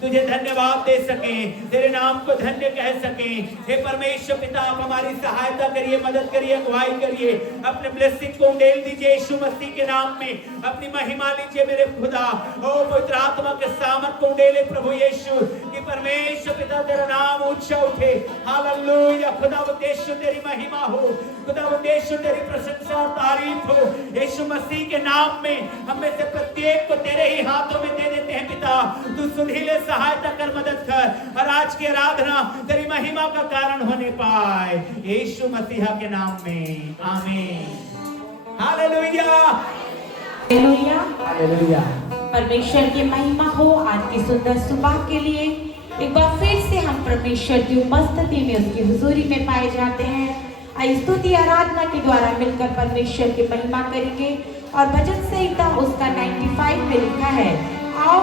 तुझे धन्यवाद दे सके, तेरे नाम को धन्य कह सके। हे परमेश्वर पिता, आप हमारी सहायता करिए, मदद करिए, अगुवाई करिए। अपने ब्लेसिंग को उंडेल दीजिए यीशु मसीह के नाम में। अपनी महिमा लीजिए मेरे खुदा। ओ पवित्र आत्मा के सामर्थ को उंडेले प्रभु यीशु, कि परमेश्वर पिता तेरा नाम ऊंचा उठे। हालेलुया। खुदा उद्देश्य तेरी महिमा हो, खुदा उद्देश्य तेरी प्रशंसा और तारीफ हो। यीशु मसीह के नाम में हम में से प्रत्येक को तेरे ही हाथों में दे देते हैं पिता। तू सुधीले सहायता कर, मदद कर, और आज की आराधना तेरी महिमा का कारण होने पाए, यीशु मसीह के नाम में, आमीन। Hallelujah, hallelujah, hallelujah. परमेश्वर की महिमा हो। आज की सुंदर सुबह के लिए एक बार फिर से हम परमेश्वर की उपस्थिति में, उसकी हुजूरी में पाए जाते हैं। स्तुति आराधना के द्वारा मिलकर परमेश्वर की महिमा करेंगे। और भजन संहिता उसका 95 में लिखा है, आओ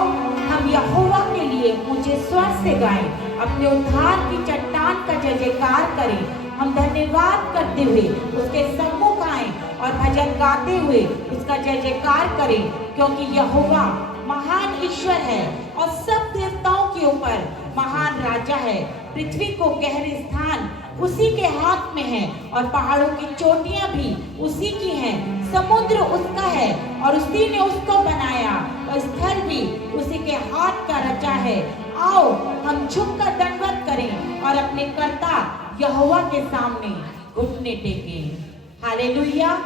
हम यहोवा के लिए ऊंचे स्वर से गाएं, अपने उद्धार की चट्टान का जय जयकार करें। हम धन्यवाद करते हुए उसके सम्मुख आएं और भजन गाते हुए उसका जय जयकार करें, क्योंकि यहोवा महान ईश्वर है और सब देवताओं के ऊपर महान राजा है। पृथ्वी को गहरे स्थान उसी के हाथ में है और पहाड़ों की चोटियां भी उसी की हैं। समुद्र उसका है और उसी ने उसको बनाया, और स्थल भी उसी के हाथ का रचा है। आओ हम झुककर दंडवत करें और अपने कर्ता यहोवा के सामने घुटने टेकें। हालेलुया।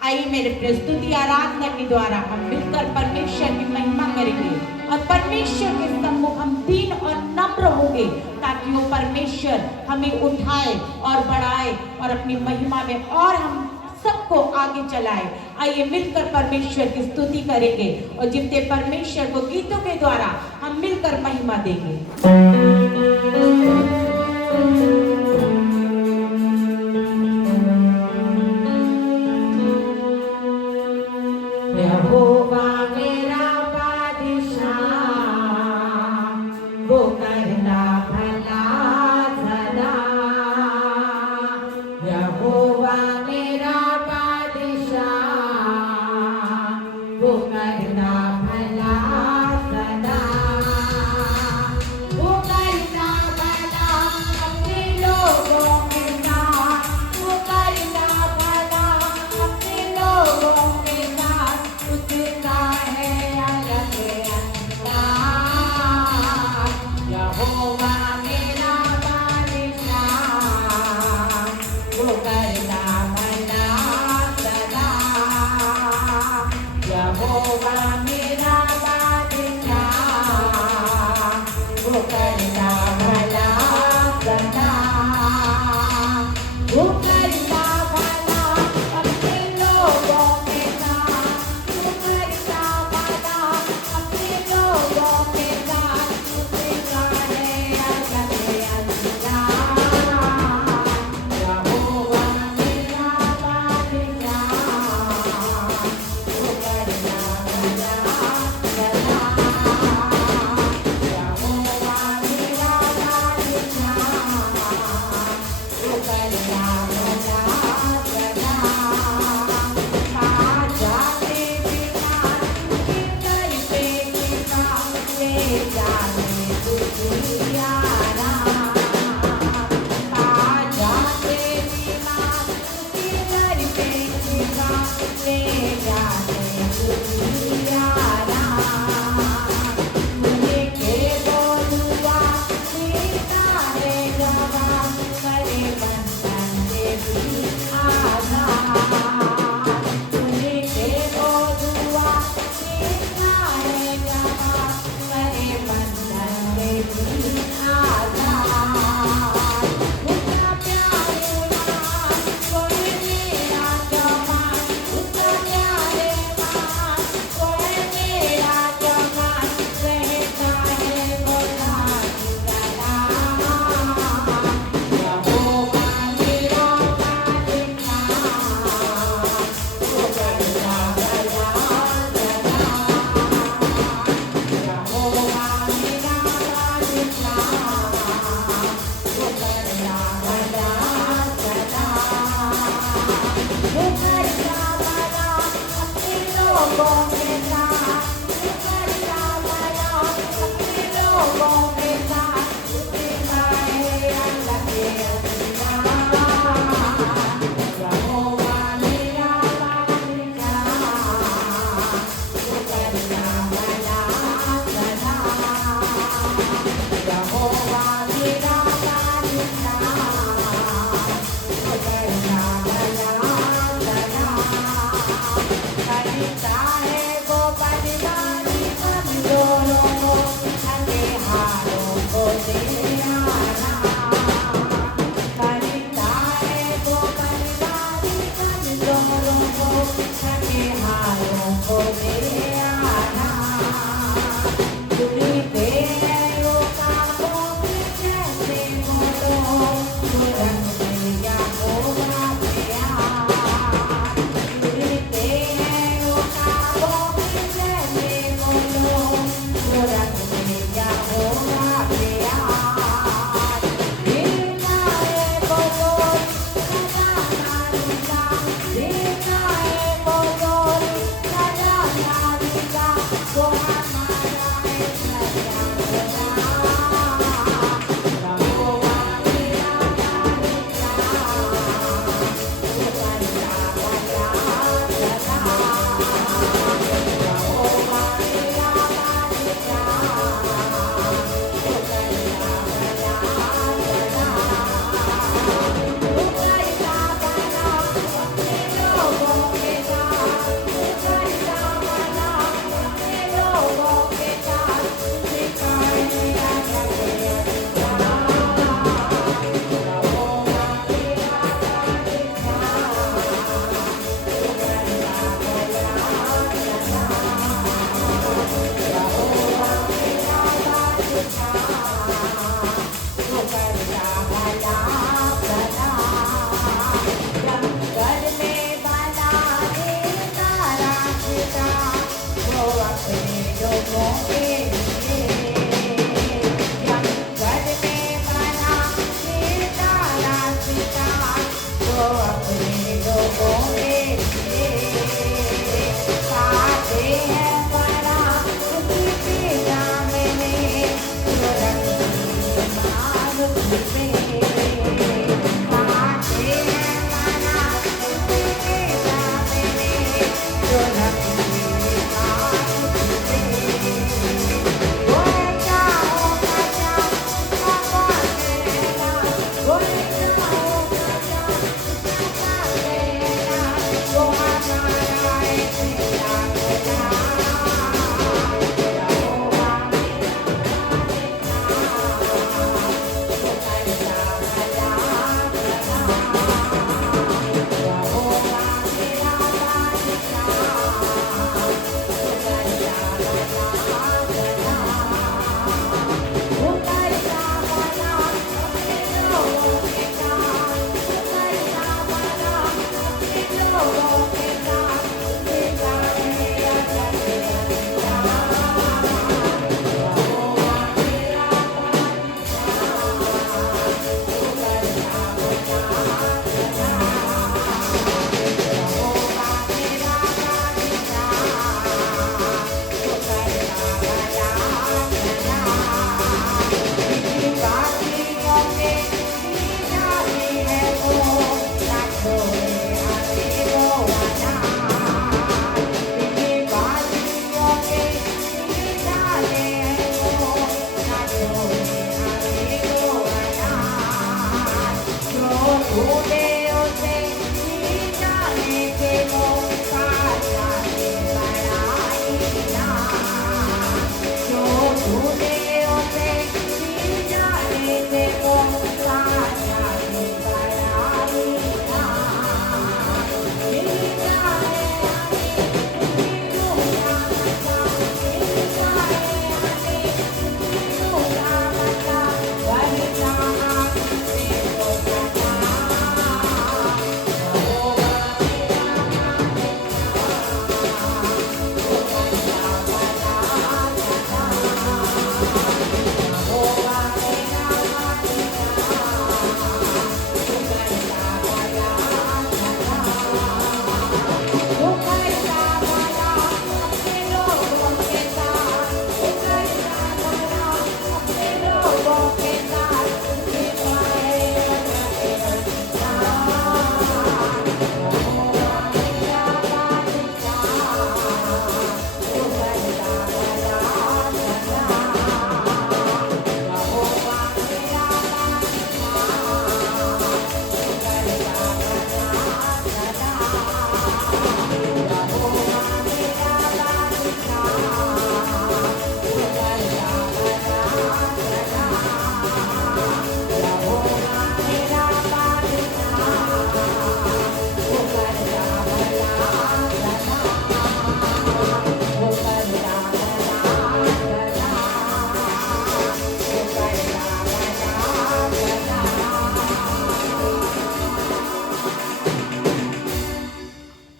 आइए मेरे प्रस्तुति आराधना के द्वारा हम मिलकर परमेश्वर की महिमा करेंगे और परमेश्वर के सम्मुख हम दीन और नम्र होंगे, ताकि वो परमेश्वर हमें उठाए और बढ़ाए और अपनी महिमा में और हम सबको आगे चलाए। आइए मिलकर परमेश्वर की स्तुति करेंगे और जितने परमेश्वर को गीतों के द्वारा हम मिलकर महिमा देंगे।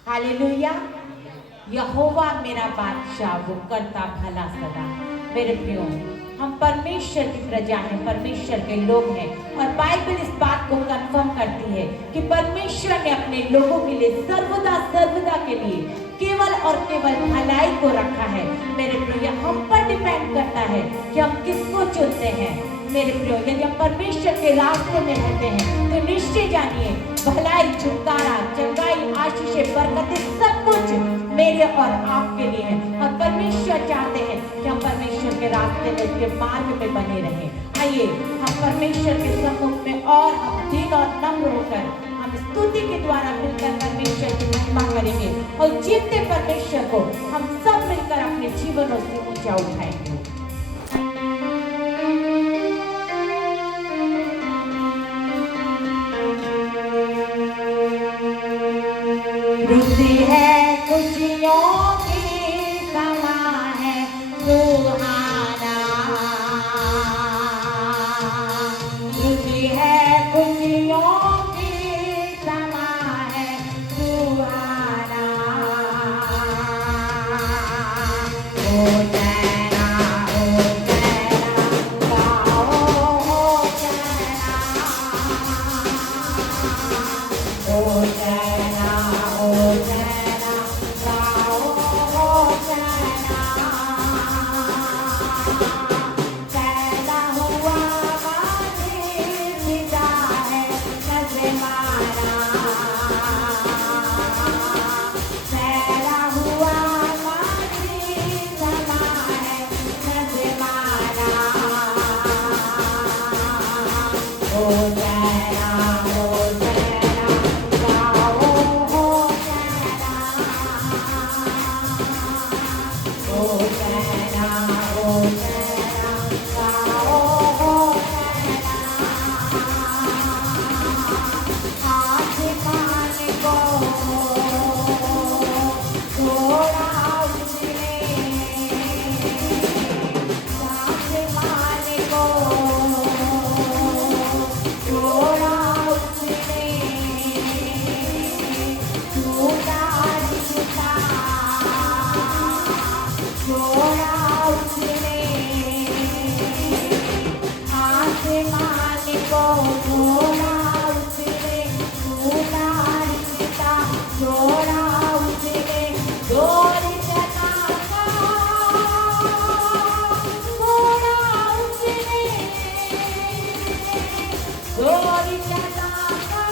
हालेलुया। यहोवा मेरा बादशाह वो करता भला सदा। मेरे प्रियो, हम परमेश्वर की प्रजा हैं, परमेश्वर के लोग हैं, और बाइबल इस बात को कंफर्म करती है कि परमेश्वर ने अपने लोगों के लिए सर्वदा सर्वदा के लिए केवल और केवल भलाई को रखा है। मेरे प्रियो, हम पर डिपेंड करता है कि हम किसको चुनते हैं। मेरे प्रियो, यदि हम परमेश्वर के रास्ते में रहते हैं तो निश्चय जानिए भलाई, छुटकारा, चंगाई, आशीष, बरकतें सब कुछ मेरे और आपके लिए है। और परमेश्वर चाहते हैं कि हम परमेश्वर के रास्ते में, उसके मार्ग में बने रहें। आइए हम परमेश्वर के सम्मुख में और हम दीन और नम्र होकर हम स्तुति के द्वारा मिलकर परमेश्वर की महिमा करेंगे और जीतते परमेश्वर को हम सब मिलकर अपने जीवनों से ऊंचा उठाएंगे। रुसी है खुशियों की समा है सुहाना, रुसी है खुशियों की समा है सुहाना। ओ नैना पैदा हुआ माने पिता है नजर मारा, पैदा हुआ माने समा है नजर मारा। ओ जैना गाओ हो जैना, ओ जैना गाओ हो जैना। आसमान को थोड़ा उसने, आसमान को थोड़ा उसने, टूटा रिश्ता थोड़ा उसने। आसमान को थोड़ा उसने, टूटा रिश्ता थोड़ा उसने। डोरी चलाता थोड़ा उसने, डोरी चलाता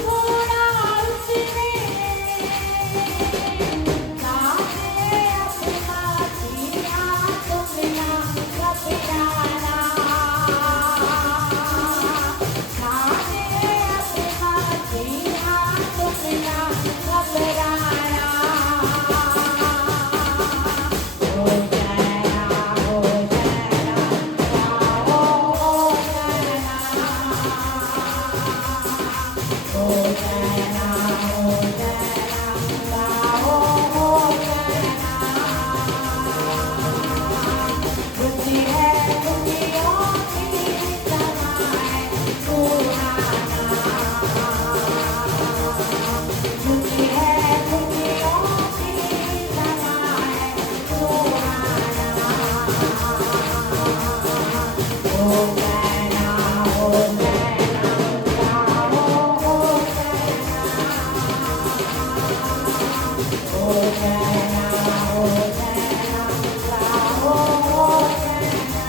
थोड़ा उसने। साथे अपना दिया तुमना घबराना, साथे अपना दिया तुमना घबराना। हो जैना गाओ हो जैना, हो जैना गाओ हो जैना। खुशी है खुशियों की समाए सुहाना, खुशी है खुशियों की समाए सुहाना। हो जैना गाओ हो जैना, हो जैना गाओ हो जैना।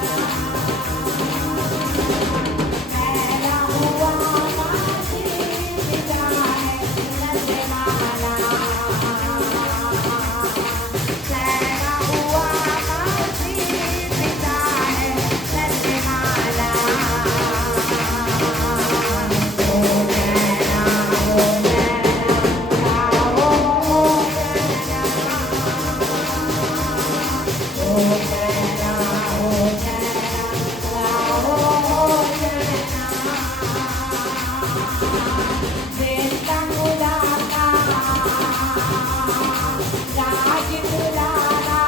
पैदा हुआ मासी पिता है नजर मारा, पैदा हुआ मासी पिता है नजर मारा। हो जैना गाओ हो जैना, हो जैना गाओ हो जैना। देशा मुलाका राज दुलारा,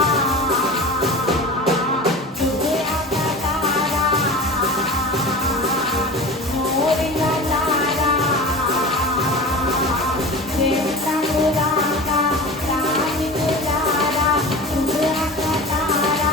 दुनिया का तारा नूर का तारा। देशा मुलाका राज दुलारा, दुनिया का तारा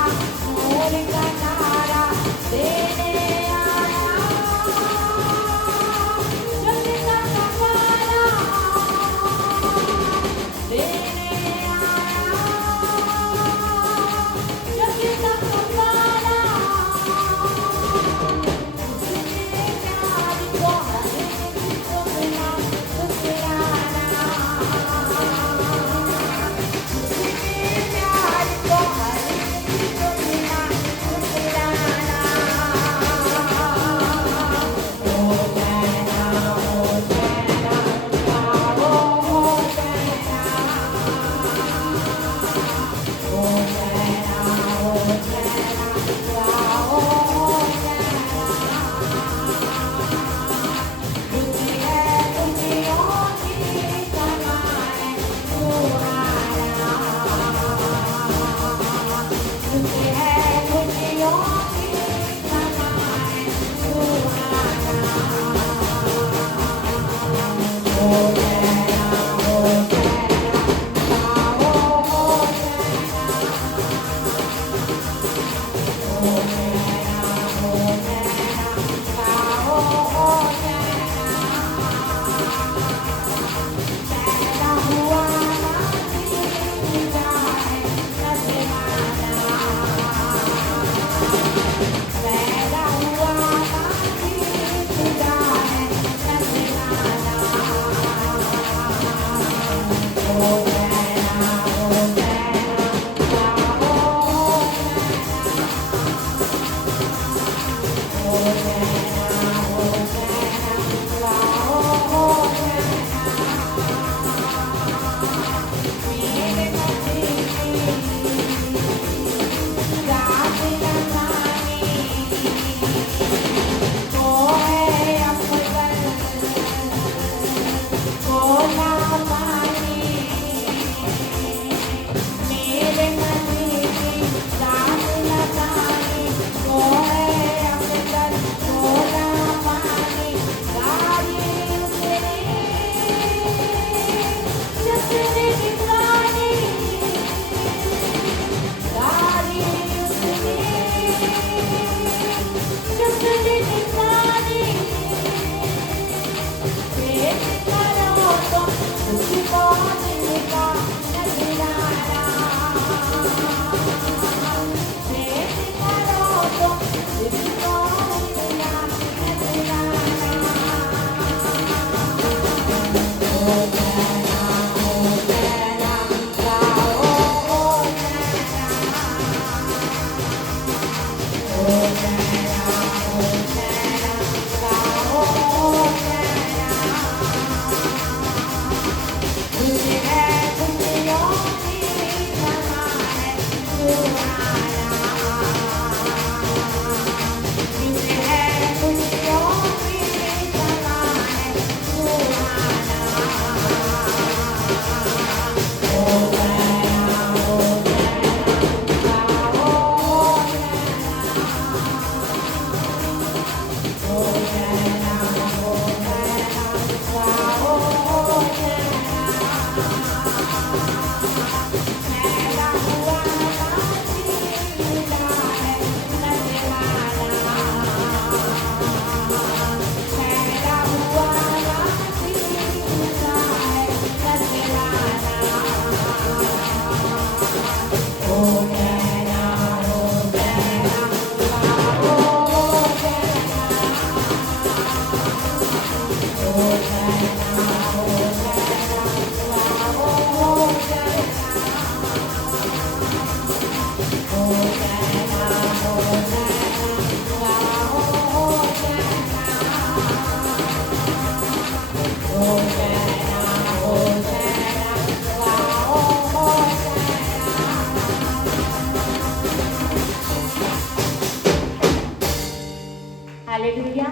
हालेलुया।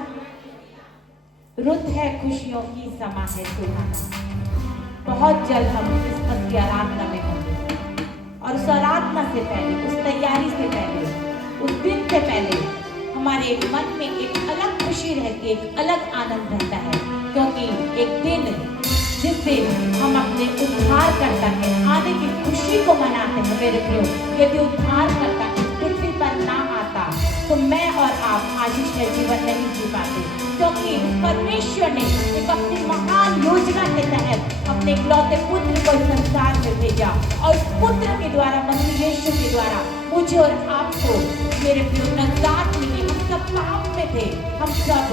रुत है खुशियों की समा है सुहाना। बहुत जल्द हम क्रिसमस की आराधना में होंगे और उस आराधना से पहले, उस तैयारी से पहले, उस दिन से पहले हमारे मन में एक अलग खुशी रहती है, एक अलग आनंद रहता है, क्योंकि एक दिन जिस दिन हम अपने उद्धारकर्ता के आने की खुशी को मनाते हैं मेरे प्रियो, यदि उद्धारकर्ता इस पृथ्वी पर ना आता तो मैं और आप आशीषमय जीवन नहीं जी पाते, क्योंकि परमेश्वर ने एक अपनी महान योजना के तहत अपने इकलौते पुत्र को इस संसार में भेजा और उस पुत्र के द्वारा, मसीह यीशु के द्वारा मुझे और आपको मेरे प्रियो नजात मिली। हम सब पाप में थे, हम सब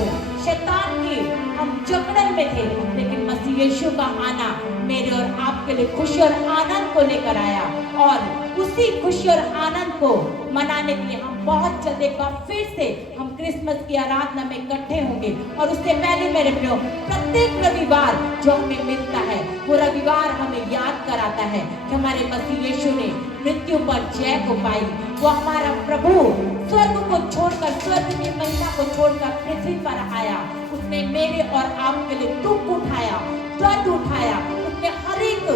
शैतान की हम जकड़न में थे, लेकिन मसीह यीशु का आना मेरे और आपके लिए खुशी और आनंद को लेकर आया और उसी खुशी और आनंद को मनाने के लिए हम बहुत जल्द एक बार फिर से हम क्रिसमस की आराधना में इकट्ठे होंगे। और उससे पहले मेरे प्रियो, प्रत्येक रविवार जो हमें मिलता है वो रविवार हमें याद कराता है कि हमारे मसीह यीशु ने मृत्यु पर जय को पाई। वो हमारा प्रभु स्वर्ग को छोड़कर, स्वर्ग की महिमा को छोड़कर पृथ्वी पर आया। उसने मेरे और आपके लिए दुख उठाया, दर्द उठाया। उसने हर एक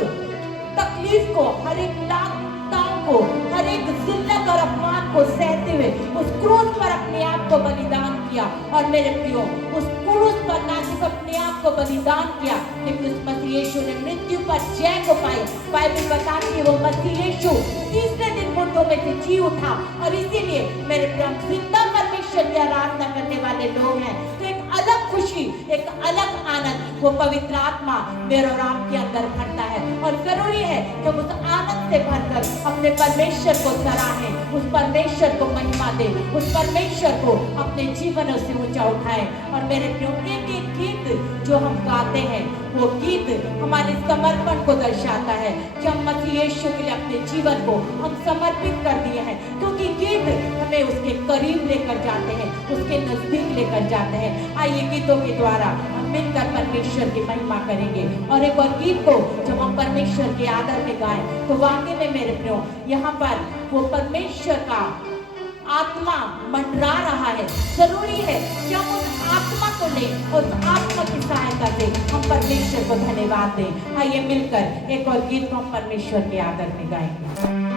तकलीफ को, हर एक लाताओं को, हर एक जिल्लत और अपमान को सहते हुए उस क्रूस पर अपने आप को बलिदान किया। और मेरे प्रियो, उस क्रूस पर ना सिर्फ अपने आप को बलिदान किया, लेकिन उस मसीह यीशु ने मृत्यु पर जय को पाई। बाइबल बताती है वो मसीह यीशु तीसरे दिन मुर्दों में से जी उठा। और इसीलिए मेरे प्रियो, जिंदा परमेश्वर की आराधना करने वाले लोग हैं तो एक अलग खुशी, एक अलग आनंद वो पवित्र आत्मा मेरे और आपके अंदर भरता है। और जरूरी है कि हम उस आनंद से भरकर अपने परमेश्वर को सराहें, उस परमेश्वर को महिमा दें, उस परमेश्वर को अपने जीवन से ऊंचा उठाएं। और मेरे प्रियो, एक एक गीत जो हम गाते हैं वो गीत हमारे समर्पण को दर्शाता है कि हम मसीह यीशु के लिए अपने जीवन को हम समर्पित कर दिए हैं, क्योंकि गीत हमें उसके करीब लेकर जाते हैं, उसके नजदीक लेकर जाते हैं। आइए गीतों के द्वारा हम मिलकर परमेश्वर की महिमा करेंगे। और एक और गीत को जब हम परमेश्वर के आदर में गाएं तो वाकई में मेरे प्रियो, यहाँ पर वो परमेश्वर का आत्मा मंडरा रहा है। जरूरी है कि हम उस आत्मा को लें और उस आत्मा की सहायता से हम परमेश्वर को धन्यवाद दें। आइए मिलकर एक और गीत को हम परमेश्वर के आदर में गाएंगे।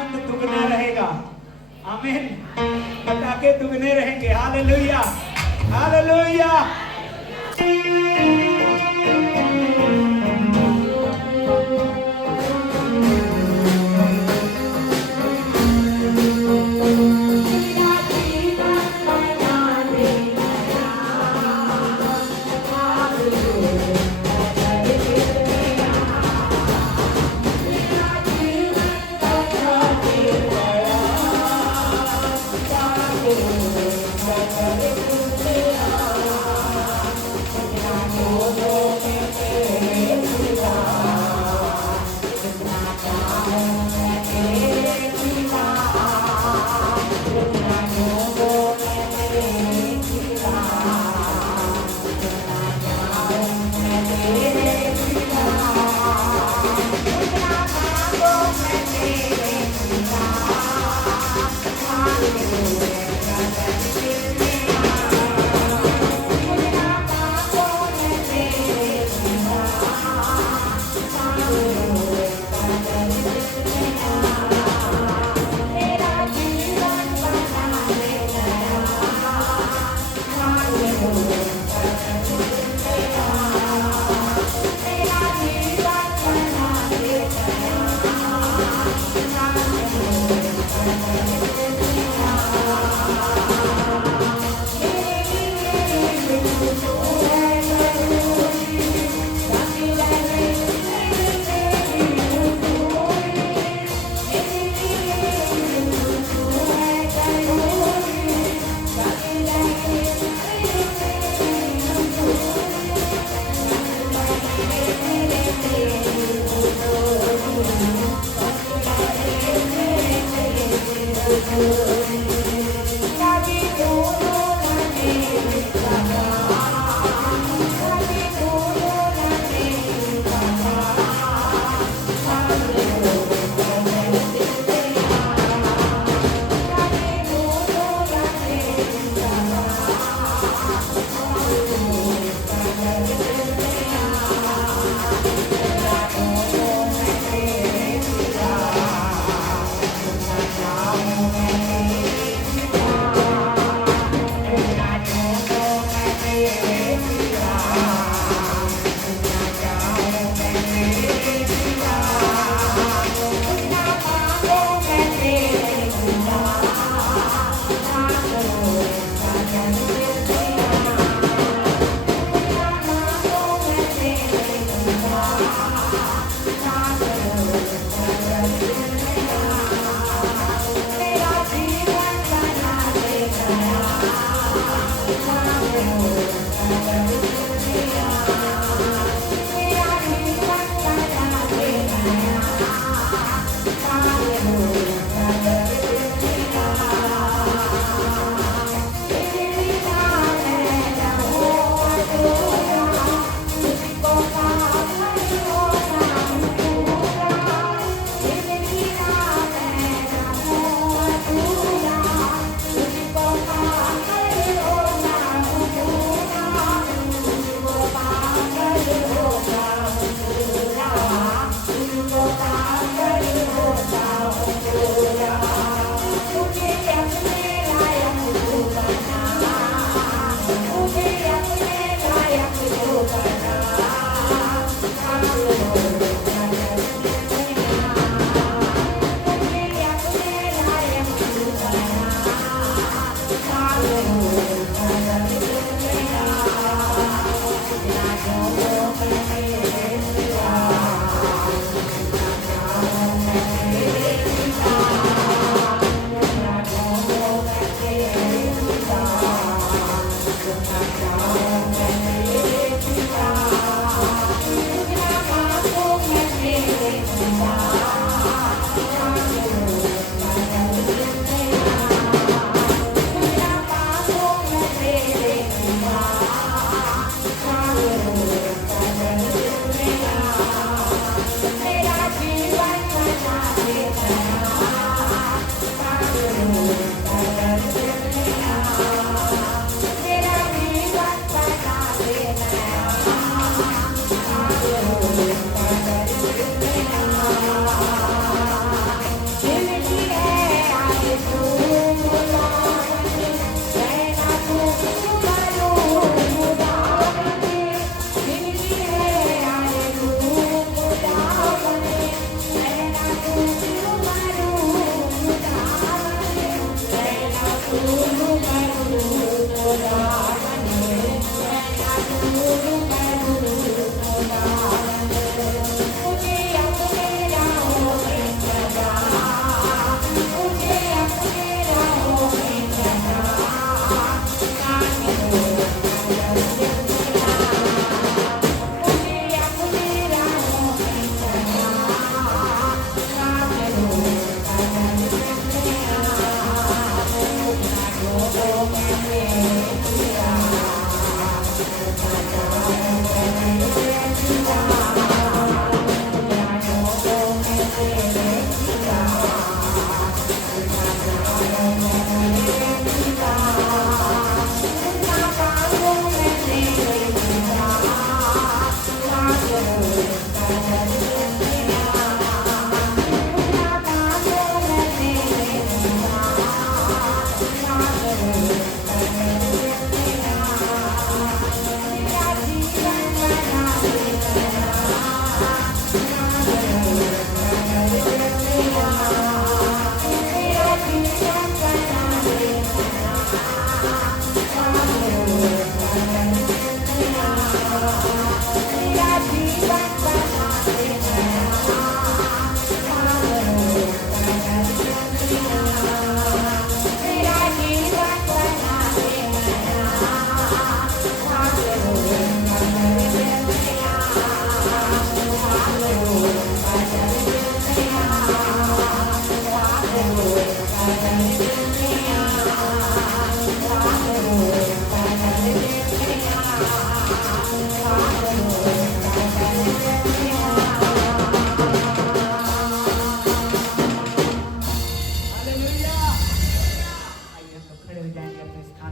आनंद दुगना रहेगा। आमीन। पटाखे दुगने रहेंगे। Hallelujah, hallelujah.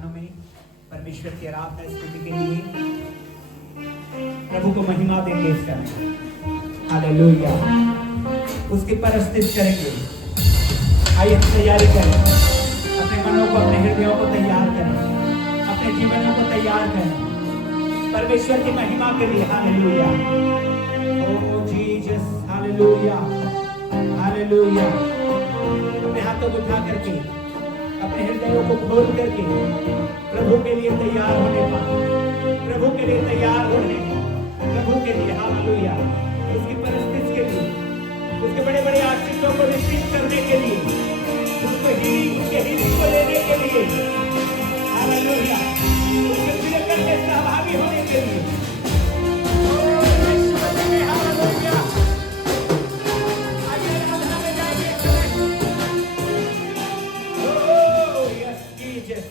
हमें परमेश्वर की आराधना स्तुति के लिए प्रभु को महिमा देंगे इस समय। हालेलुया। उसकी परस्तिश करेंगे। आइए तैयारी करें, अपने मनों को, अपने हृदयों को तैयार करें, अपने जीवनों को तैयार करें परमेश्वर की महिमा के लिए। हालेलुया। ओ जीसस, हालेलुया, हालेलुया। अपने हाथों को उठा करके, अपने हृदयों को खोल करके प्रभु के लिए तैयार होने पाए, प्रभु के लिए तैयार होने, प्रभु के लिए। हालेलुया। उसकी परस्तिश के लिए, उसके बड़े बड़े आशीषों को रिसीव करने के लिए, उसको उसके हीलिंग को लेने के लिए। हालेलुया। उसके मिरेकल में सहभागी होने के लिए। हालेलुया। आइए आराधना में जाइए। Oh yes Jesus.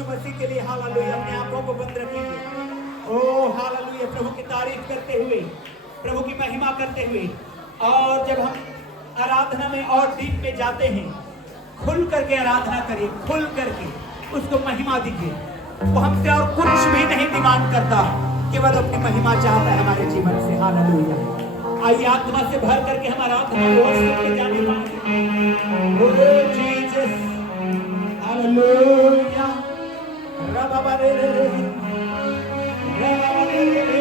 यीशु मसीह के लिए हालेलुया अपने आंखों को बंद रखेंगे। ओ हालेलुया प्रभु की तारीफ करते हुए, प्रभु की महिमा करते हुए। और जब हम आराधना में और डीप में जाते हैं, खुल करके आराधना करिए, खुल करके उसको महिमा दीजिए। वो हमसे और कुछ भी नहीं डिमांड करता, केवल अपनी महिमा चाहता है हमारे जीवन से। हालेलुया। आइए आत्मा से भर करके हम आराधना को वर्षिप में जाने पाएंगे। ओ जीसस हालेलुया। रबा रे रे रबा रे रे।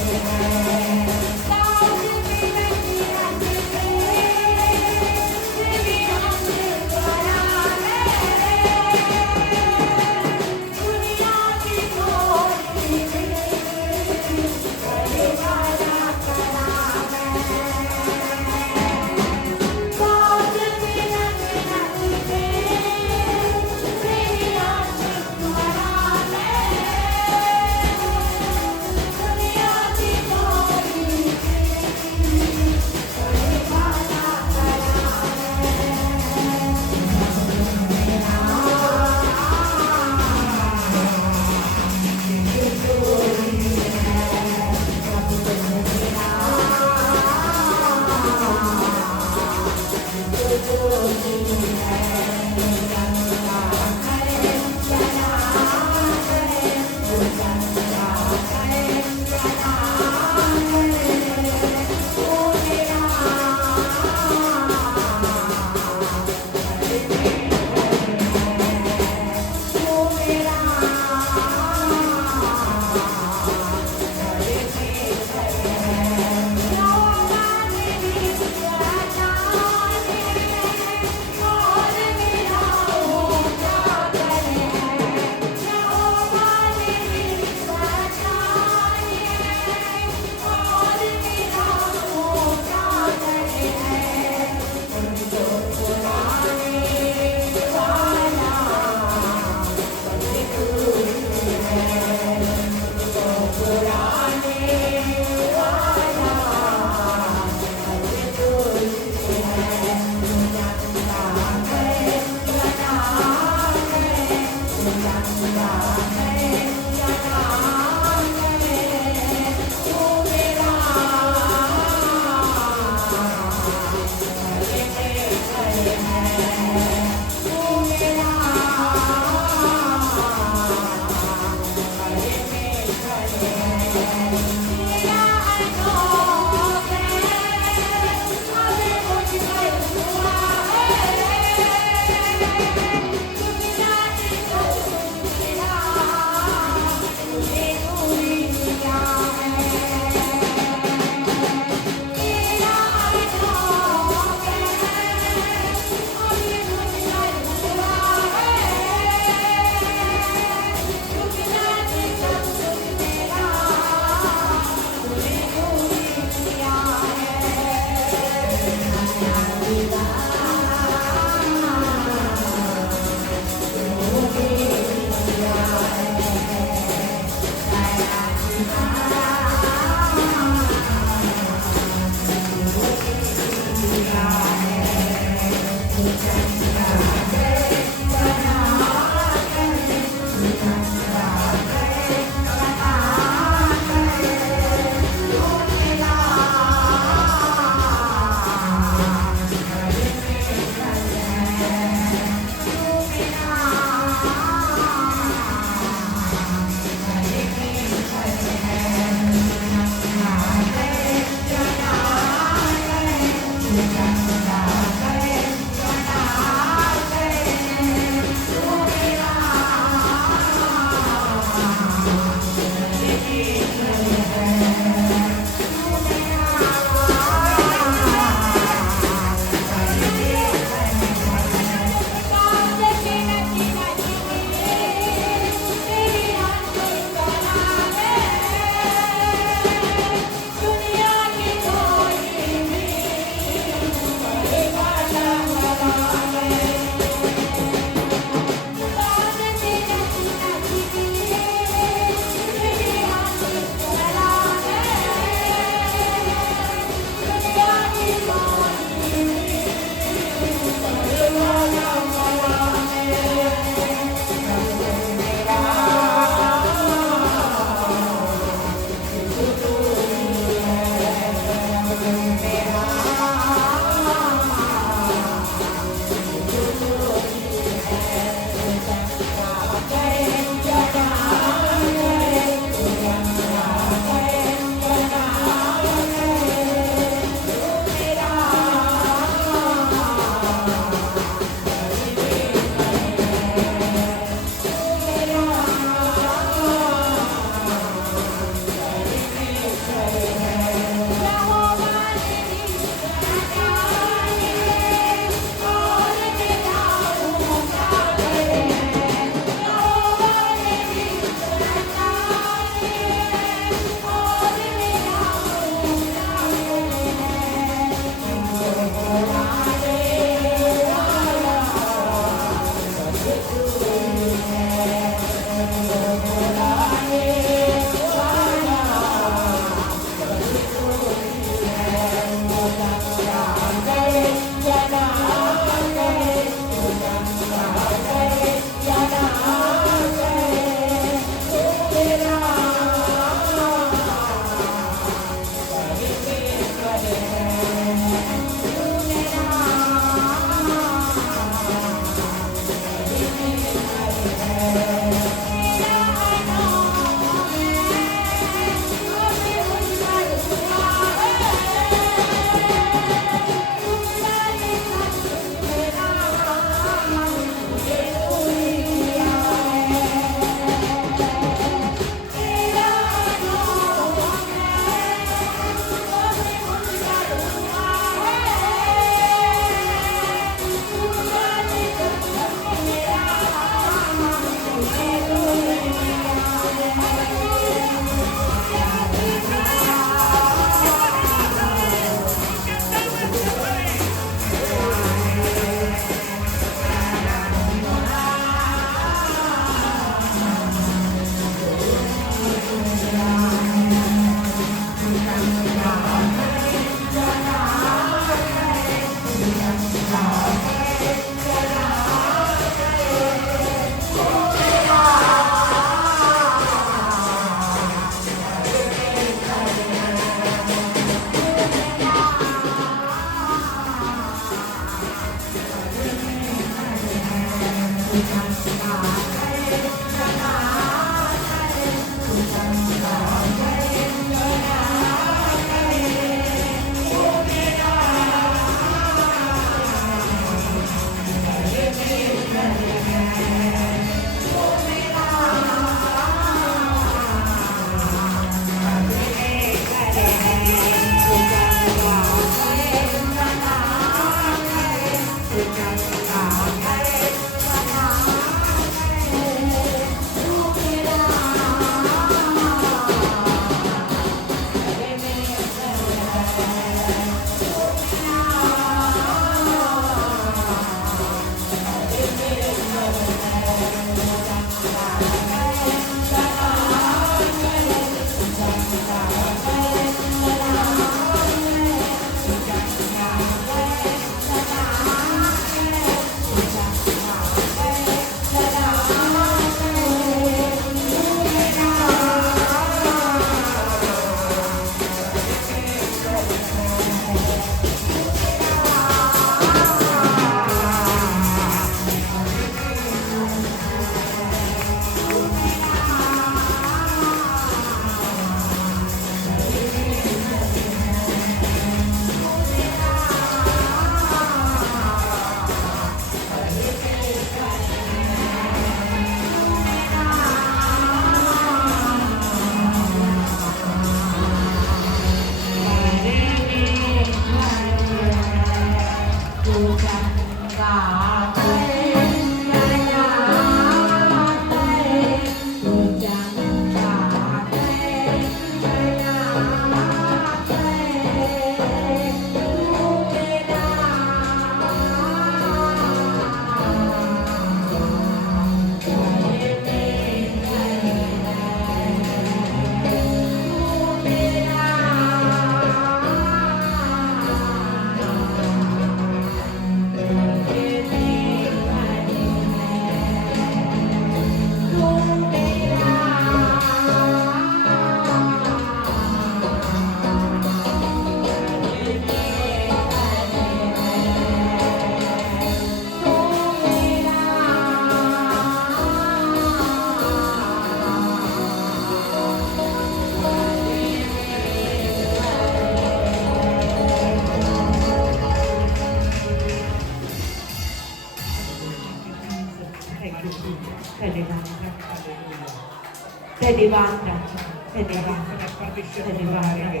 धन्यवाद राजा, धन्यवाद, परमेश्वर को पुकारेंगे,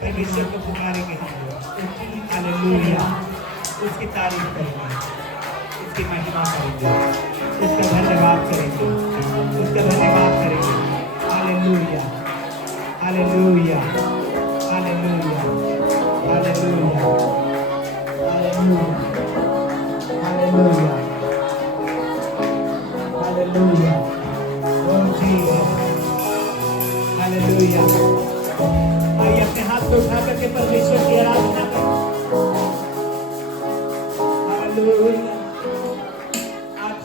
परमेश्वर को पुकारेंगे हम लोग। हालेलुया, उसकी तारीफ करेंगे, उसकी महिमा करेंगे, उसका धन्यवाद करेंगे, उसका धन्यवाद करेंगे। Hallelujah, hallelujah, hallelujah, hallelujah, hallelujah, hallelujah, hallelujah, oh Jesus, hallelujah. आइए अपने हाथ को उठा करके परमेश्वर की आराधना करें। हालेलुया। आज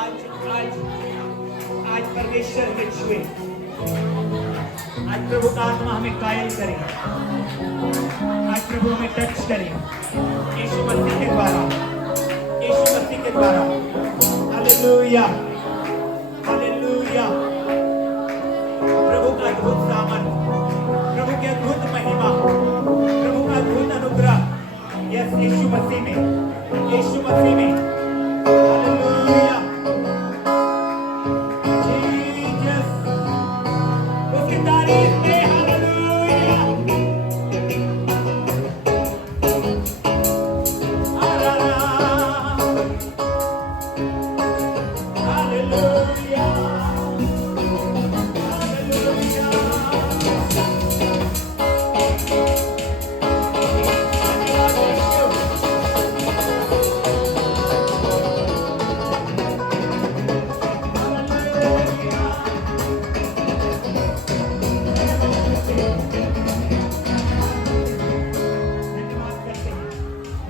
आज आज आज परमेश्वर के छुए, आज प्रभु का आत्मा हमें कायल करे, आज प्रभु हमें टच करे यीशु मसीह के द्वारा, यीशु मसीह के द्वारा। Hallelujah, hallelujah. प्रभु का अद्भुत सामर्थ, प्रभु की अद्भुत महिमा, प्रभु का अद्भुत अनुग्रह, यस यीशु मसीह में, यीशु मसीह में। हालेलुया, जीसस, उसकी तारीफ में। Hallelujah, hallelujah, hallelujah.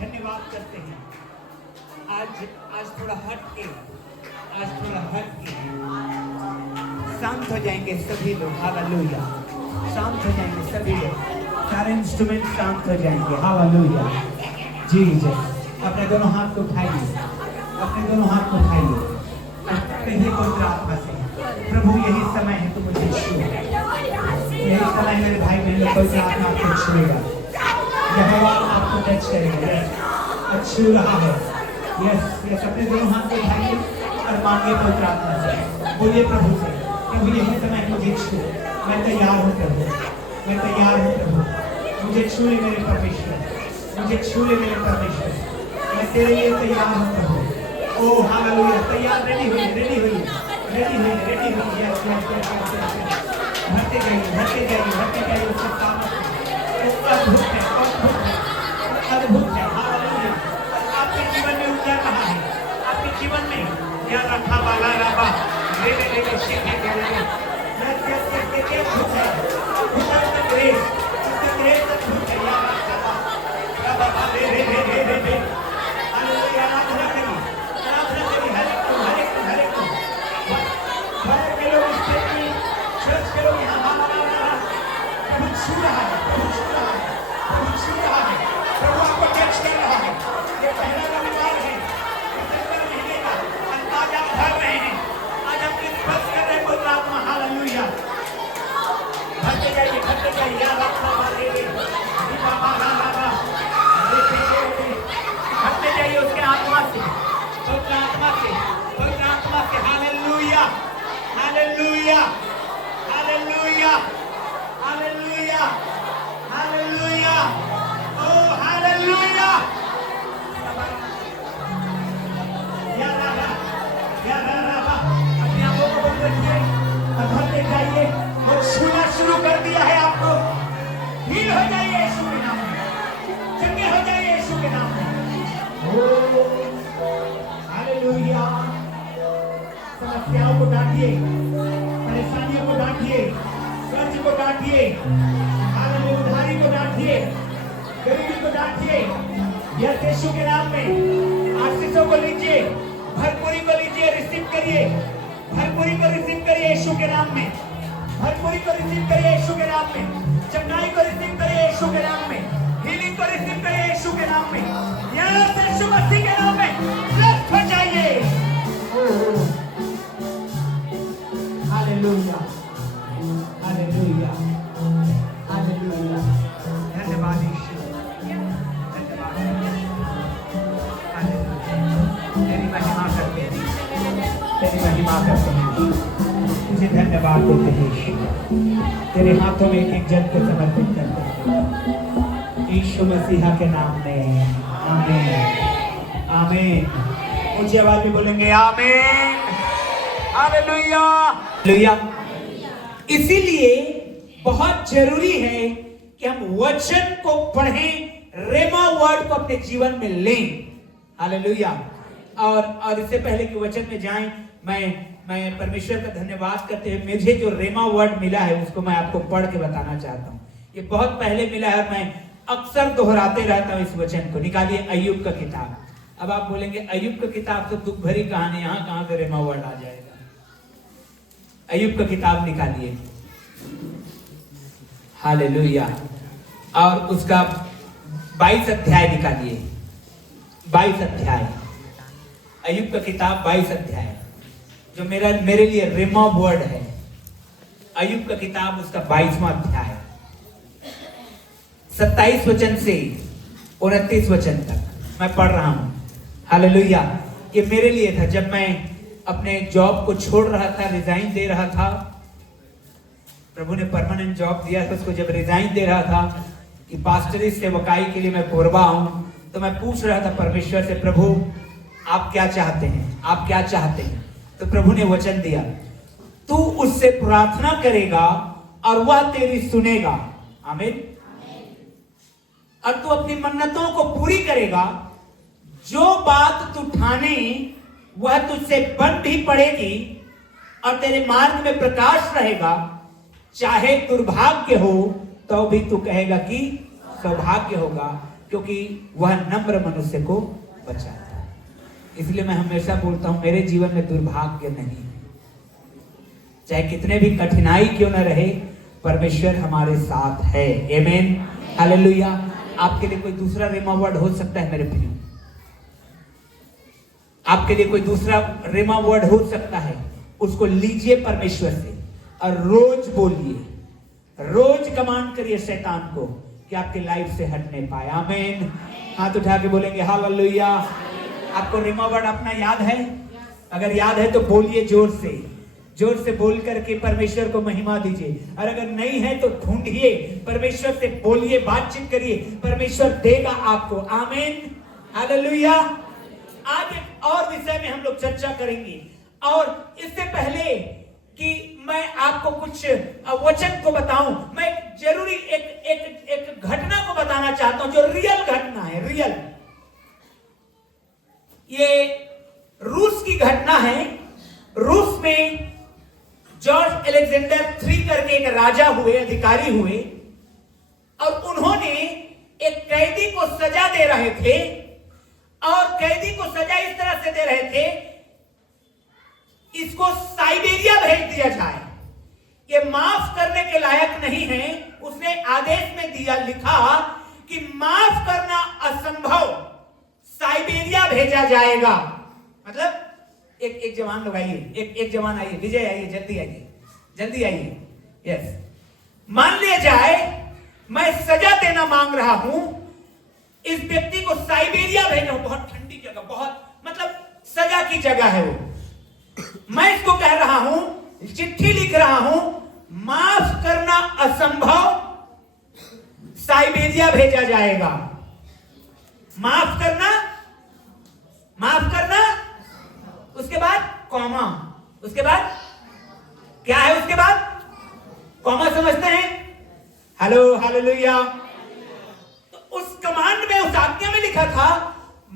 धन्यवाद करते हैं। आज थोड़ा हट के, शांत हो जाएंगे सभी लोग। हालेलुया, शांत हो जाएंगे सभी लोग, सारे इंस्ट्रूमेंट शांत हो जाएंगे। Hallelujah, Jesus. अपने दोनों हाथ को उठाइए, अपने दोनों हाथ को उठाइए, कहिए पवित्र आत्मा से, प्रभु यही समय है, तुम मुझे छू, यही समय मेरे भाई बहनों, पवित्र आत्मा आपको छूएगा, यहोवा आपको टच करेगा, छू रहा है। यस यस, अपने दोनों हाथ को उठाइए और मांगिए पवित्र आत्मा से, बोलिए प्रभु से, प्रभु यही समय मुझे छू, मैं तैयार हूँ प्रभु, मैं तैयार हूँ प्रभु, मुझे छू ले मेरे परमेश्वर, मुझे छू ले मेरे परमेश्वर, मैं तेरे लिए तैयार हूँ प्रभु। ओह हालेलुया, तैयार, रेडी हुई, रेडी हुई, रेडी हुई, रेडी हुई। यस यस यस यस, भरते जाइए, भरते जाइए, भरते जाइए उसका सामर्थ, अद्भुत है, अद्भुत है, अद्भुत है। हालेलुया, आपके जीवन में उतर रहा है, आपके जीवन में क्या रखा वाला रहा, ले ले ले ले, सीखे के ले ले। यस यस यस, ये अद्भुत है, उतर द ग्रेस, द ग्रेस अद्भुत है। या रबा ले ले ले ले ले ले। हालेलुया, आराधना करिए, आराधना करिए, हर एक को, हर एक को, हर एक को। बाहर के लोग, स्टेज में, चर्च के लोग यहाँ प्रभु छू रहा है, प्रभु छू रहा है, प्रभु छू रहा है, प्रभु आपको टच कर रहा है। ये पहला रविवार है, दिसंबर महीने का, अंदाज आप भर रहे हैं, आज हम स्पर्श कर रहे हैं पवित्र आत्मा। हालेलुया, भरते जाइए, भरते जाइए। या रखा वाले रे, बाबा बाबा, भरते जाइए उसके आत्मा से, पवित्र आत्मा से, पवित्र आत्मा से। Hallelujah, hallelujah, hallelujah, hallelujah, hallelujah, oh hallelujah. या राबा, अपने आंखों को बंद रखिए और भरते जाइए और छूना शुरू कर दिया है आपको। हील हो जाइए यीशु के नाम में, चंगे हो जाइए यीशु के नाम में। Oh hallelujah. समस्याओं को डांटिए, परेशानियों को डांटिए, कर्ज को डांटिए, हालेलुया, उधारी को डांटिए, गरीबी को डांटिए। यस यीशु के नाम में आशीषों को लीजिए, भरपूरी को लीजिए, रिसीव करिए, भरपूरी को रिसीव करिए यीशु के नाम में, भरपूरी को रिसीव करिए यीशु के नाम में, चंगाई को रिसीव करिए यीशु के नाम में, हीलिंग को रिसीव करिए यीशु के नाम में। यस यीशु मसीह के नाम में स्वस्थ हो जाइए। Hallelujah, hallelujah, hallelujah. धन्यवाद यीशु, धन्यवाद, हालेलुया। तेरी महिमा करते हैं, तेरी महिमा करते हैं, तुझे धन्यवाद। धन्यवाद देते हैं यीशु। तेरे हाथों में एक एक जन को समर्पित करते हैं यीशु मसीहा के नाम में। आमीन आमीन। ऊंची आवाज में बोलेंगे आमीन हालेलुया हालेलुया। इसीलिए बहुत जरूरी है कि हम वचन को पढ़ें, रेमा वर्ड को अपने जीवन में लें। हालेलुया। और इससे पहले कि वचन में जाएं, मैं परमेश्वर का धन्यवाद करते हुए मुझे जो रेमा वर्ड मिला है उसको मैं आपको पढ़ के बताना चाहता हूँ। ये बहुत पहले मिला है, मैं अक्सर दोहराते रहता हूँ इस वचन को। निकालिए अय्यूब का किताब। अब आप बोलेंगे अय्यूब का किताब तो दुख भरी कहानी, यहाँ कहाँ से रेमा वर्ड आ जाएगा। अय्यूब का किताब निकालिए। हालेलुया। और उसका 22 अध्याय निकालिए। 22 अध्याय अय्यूब का किताब 22 अध्याय जो मेरे लिए रेमा वर्ड है। अय्यूब का किताब उसका 22वां अध्याय 27 वचन से 29 वचन तक मैं पढ़ रहा हूं। हालेलुया। ये मेरे लिए था जब मैं अपने जॉब को छोड़ रहा था, रिजाइन दे रहा था। प्रभु ने परमानेंट जॉब दिया था उसको। जब रिजाइन दे रहा था कि पास्टरी सेवकाई के लिए मैं कोरबा हूं, तो मैं पूछ रहा था परमेश्वर से, प्रभु आप क्या चाहते हैं, आप क्या चाहते हैं। तो प्रभु ने वचन दिया, तू उससे प्रार्थना करेगा और वह तेरी सुनेगा। आमीन। और तू अपनी मन्नतों को पूरी करेगा। जो बात तू ठाने वह तुझसे बन भी पड़ेगी और तेरे मार्ग में प्रकाश रहेगा। चाहे दुर्भाग्य हो तो भी तू कहेगा कि सौभाग्य होगा, क्योंकि वह नम्र मनुष्य को बचाता है। इसलिए मैं हमेशा बोलता हूं मेरे जीवन में दुर्भाग्य नहीं, चाहे कितने भी कठिनाई क्यों न रहे, परमेश्वर हमारे साथ है। आमीन हालेलुया। आपके लिए कोई दूसरा रेमा वर्ड हो सकता है मेरे प्रियो, आपके लिए कोई दूसरा रेमा वर्ड हो सकता है। उसको लीजिए परमेश्वर से और रोज बोलिए, रोज कमांड करिए शैतान को कि आपकी लाइफ से हट नहीं पाए। आमीन। हाथ उठा के बोलेंगे हालेलुया। आपको रेमा वर्ड अपना याद है? अगर याद है तो बोलिए जोर से बोल करके परमेश्वर को महिमा दीजिए। और अगर नहीं है तो ढूंढिए, परमेश्वर से बोलिए, बातचीत करिए, परमेश्वर देगा आपको। आमीन हालेलुया। आज एक और विषय में हम लोग चर्चा करेंगे, और इससे पहले कि मैं आपको कुछ वचन को बताऊं, मैं जरूरी एक घटना को बताना चाहता हूं जो रियल घटना है। रियल, ये रूस की घटना है। रूस में जॉर्ज अलेक्जेंडर III करके एक राजा हुए, अधिकारी हुए, और उन्होंने एक कैदी को सजा दे रहे थे। और कैदी को सजा इस तरह से दे रहे थे, इसको साइबेरिया भेज दिया जाए, ये माफ करने के लायक नहीं है। उसने आदेश में दिया, लिखा कि माफ करना असंभव, साइबेरिया भेजा जाएगा। मतलब एक जवान लोग आइए, एक जवान आइए, विजय आइए, जल्दी आइए। यस, मान लिया जाए मैं सजा देना मांग रहा हूं, इस व्यक्ति को साइबेरिया भेजना, बहुत ठंडी जगह, बहुत मतलब सजा की जगह है वो। मैं इसको कह रहा हूं, चिट्ठी लिख रहा हूं, माफ करना असंभव, साइबेरिया भेजा जाएगा। माफ करना, उसके बाद कॉमा, उसके बाद क्या है? उसके बाद कॉमा, समझते हैं? Hello hallelujah. तो उस कमांड में, उस आज्ञा में लिखा था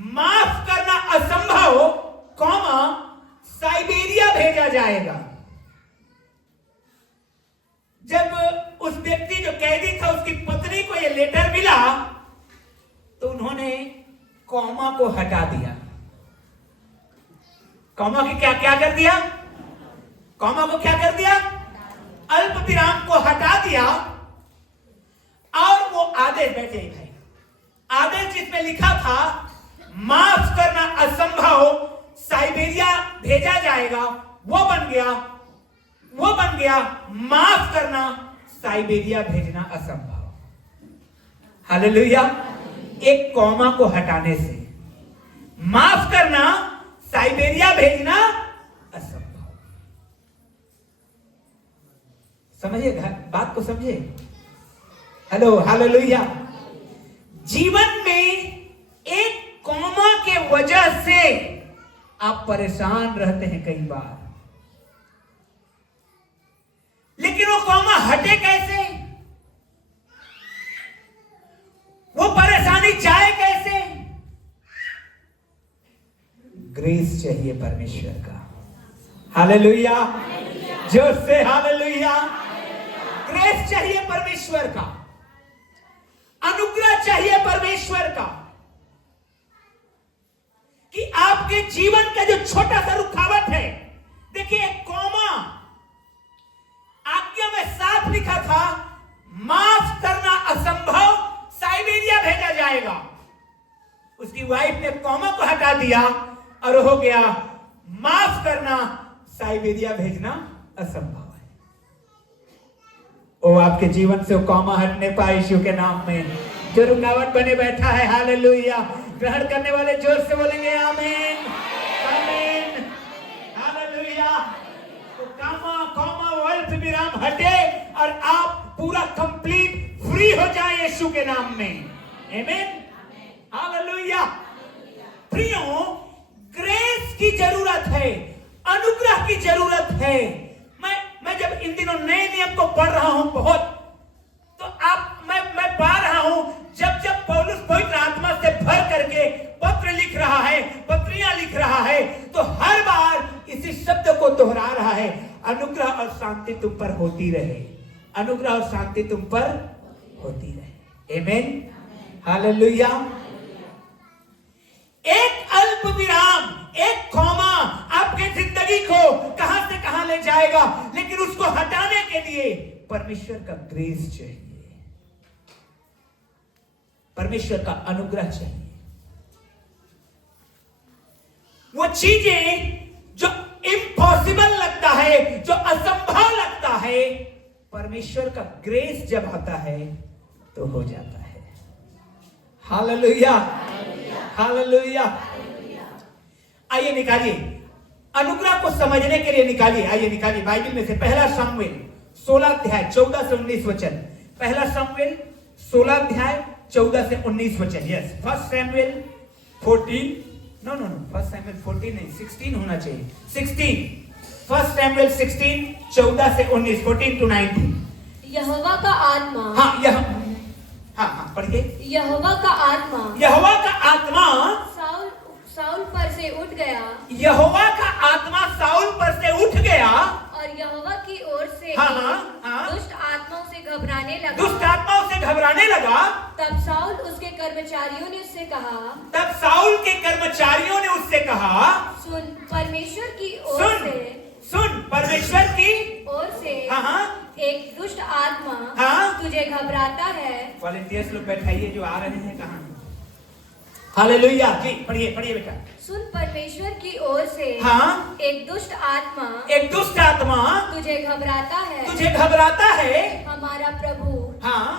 माफ करना असंभव, कॉमा, साइबेरिया भेजा जाएगा। जब उस व्यक्ति जो कैदी था उसकी पत्नी को यह लेटर मिला, तो उन्होंने कॉमा को हटा दिया। कॉमा की क्या कर दिया? कॉमा को क्या कर दिया? अल्प विराम को हटा दिया। और वो आदेश, बैठे भाई, आदेश जिसमें लिखा था माफ करना असंभव, साइबेरिया भेजा जाएगा, वो बन गया माफ करना, साइबेरिया भेजना असंभव। हालेलुया। एक कॉमा को हटाने से माफ करना, साइबेरिया भेजना असंभव। समझिए, बात को समझे। Hello, hallelujah. जीवन में एक कॉमा के वजह से आप परेशान रहते हैं कई बार, लेकिन वो कॉमा हटे कैसे, वो परेशानी जाए कैसे? ग्रेस चाहिए परमेश्वर का। हालेलुया, जोर से हालेलुया। ग्रेस चाहिए परमेश्वर का, अनुग्रह चाहिए परमेश्वर का, कि आपके जीवन का जो छोटा सा रुकावट है, देखिए कॉमा आज्ञा में साफ लिखा था, माफ करना असंभव, साइबेरिया भेजा जाएगा। उसकी वाइफ ने कॉमा को हटा दिया और हो गया माफ करना, साइबेरिया भेजना असंभव है। वो आपके जीवन से वो कॉमा हटने पाए यीशु के नाम में। जो रुकावट बने बैठा है, हालेलुया, ग्रहण करने वाले जोर से बोलेंगे आमीन, आमीन, हालेलुया। तो कॉमा अल्प विराम हटे और आप पूरा कंप्लीट फ्री हो जाए यीशु के नाम में। आमीन, हालेलुया। प्रियो, ग्रेस की जरूरत है, अनुग्रह की जरूरत है। मैं जब इन दिनों नए नियम को पढ़ रहा हूं बहुत, तो मैं पा रहा हूं, जब पौलुस पवित्र आत्मा से भर करके पत्र लिख रहा है, पत्रियां लिख रहा है, तो हर बार इसी शब्द को दोहरा रहा है, अनुग्रह और शांति तुम पर होती रहे, अनुग्रह और शांति तुम पर होती रहे। आमीन, हालेलुया। एक अल्प विराम, एक कॉमा आपके जिंदगी को कहां से कहां ले जाएगा, लेकिन उसको हटाने के लिए परमेश्वर का ग्रेस चाहिए, परमेश्वर का अनुग्रह चाहिए। वो चीजें जो इम्पॉसिबल लगता है, जो असंभव लगता है, परमेश्वर का ग्रेस जब आता है तो हो जाता है। Hallelujah, hallelujah. आइए निकालिए, अनुग्रह को समझने के लिए निकालिए, आइए निकालिए बाइबल में से पहला शमूएल 16 अध्याय 14 से 19 वचन। पहला शमूएल 16 अध्याय 14 से 19 वचन। यस, फर्स्ट शमूएल 14, नो फर्स्ट शमूएल 14 नहीं, 16 होना चाहिए, 16। फर्स्ट शमूएल 16 14 से 19, 14 to 19। यहोवा का आत्मा, हाँ पढ़िए। यहोवा का आत्मा साउल पर से उठ गया, यहोवा का आत्मा साउल पर से उठ गया, और यहोवा की ओर से दुष्ट आत्माओं से घबराने लगा। तब साउल उसके कर्मचारियों ने उससे कहा, सुन परमेश्वर की ओर से एक दुष्ट आत्मा तुझे घबराता है। वॉलंटियर्स लोग बैठाइए जो आ रहे हैं, कहाँ? हालेलुया जी, पढ़िए बेटा। सुन, परमेश्वर की ओर से एक दुष्ट आत्मा तुझे घबराता है। हमारा प्रभु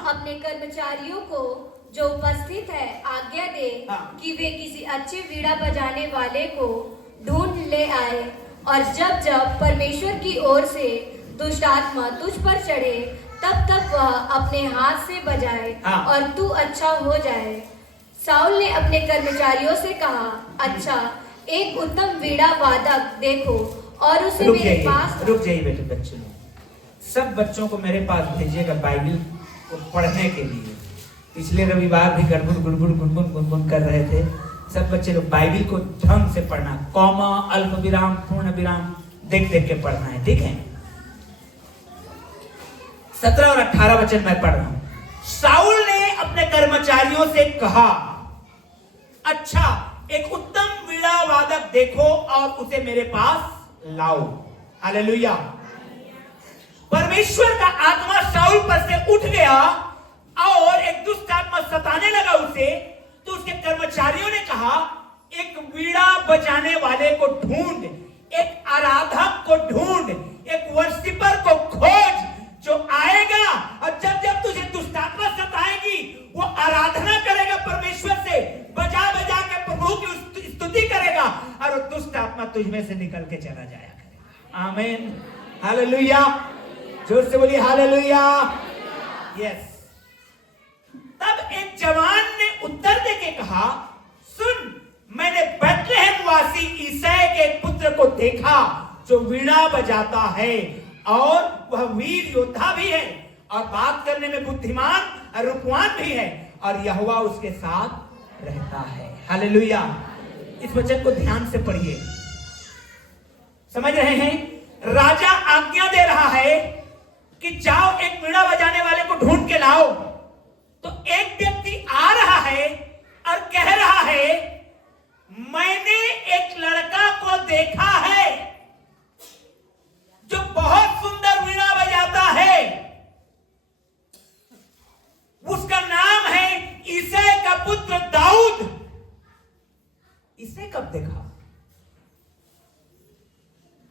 अपने कर्मचारियों को जो उपस्थित है आज्ञा दे कि वे किसी अच्छे वीणा बजाने वाले को ढूंढ ले आए, और जब परमेश्वर की ओर से दुष्ट आत्मा तुझ पर चढ़े, तब वह अपने हाथ से बजाए और तू अच्छा हो जाए। साउल ने अपने कर्मचारियों से कहा, अच्छा, एक उत्तम वीणा वादक देखो और उसे मेरे पास। रुक जाइए बेटे, बच्चों, सब बच्चों को मेरे पास भेजिएगा बाइबल को पढ़ने के लिए। पिछले रविवार भी गुनगुन कर रहे थे। सब बच्चे लोग बाइबल को ढंग से पढ़ना, कॉमा, अल्प विराम, पूर्ण विराम देख के पढ़ना है, ठीक है? 17 और 18 वचन मैं पढ़ रहा हूं। साउल ने अपने कर्मचारियों से कहा, अच्छा, एक उत्तम वीणा वादक देखो और उसे मेरे पास लाओ। हालेलुया। परमेश्वर का आत्मा साउल पर से उठ गया और एक दुष्ट आत्मा सताने लगा उसे। तो उसके कर्मचारियों ने कहा, एक वीणा बजाने वाले को ढूंढ, एक आराधक को ढूंढ, एक वर्शिपर को खोज जो आएगा, और जब तुझे दुष्ट आत्मा सताएगी वो आराधना करेगा परमेश्वर से, बजा के प्रभु की स्तुति करेगा, और वो दुष्ट आत्मा तुझ में से निकल के चला जाया करेगा। आमीन, हालेलुया। जोर से बोलिए हालेलुया। यस। तब एक जवान ने उत्तर देके कहा, सुन, मैंने बैतलहम वासी ईसाई के एक पुत्र को देखा जो वीणा बजाता है और वह वीर योद्धा भी है और बात करने में बुद्धिमान और रूपवान भी है और यहोवा उसके साथ रहता है। हालेलुया। इस वचन को ध्यान से पढ़िए। समझ रहे हैं? राजा आज्ञा दे रहा है कि जाओ एक वीणा बजाने वाले को ढूंढ के लाओ। तो एक व्यक्ति आ रहा है और कह रहा है, मैंने एक लड़का को देखा है जो बहुत सुंदर वीणा बजाता है, उसका नाम है ईसाई का पुत्र दाऊद। इसे कब देखा?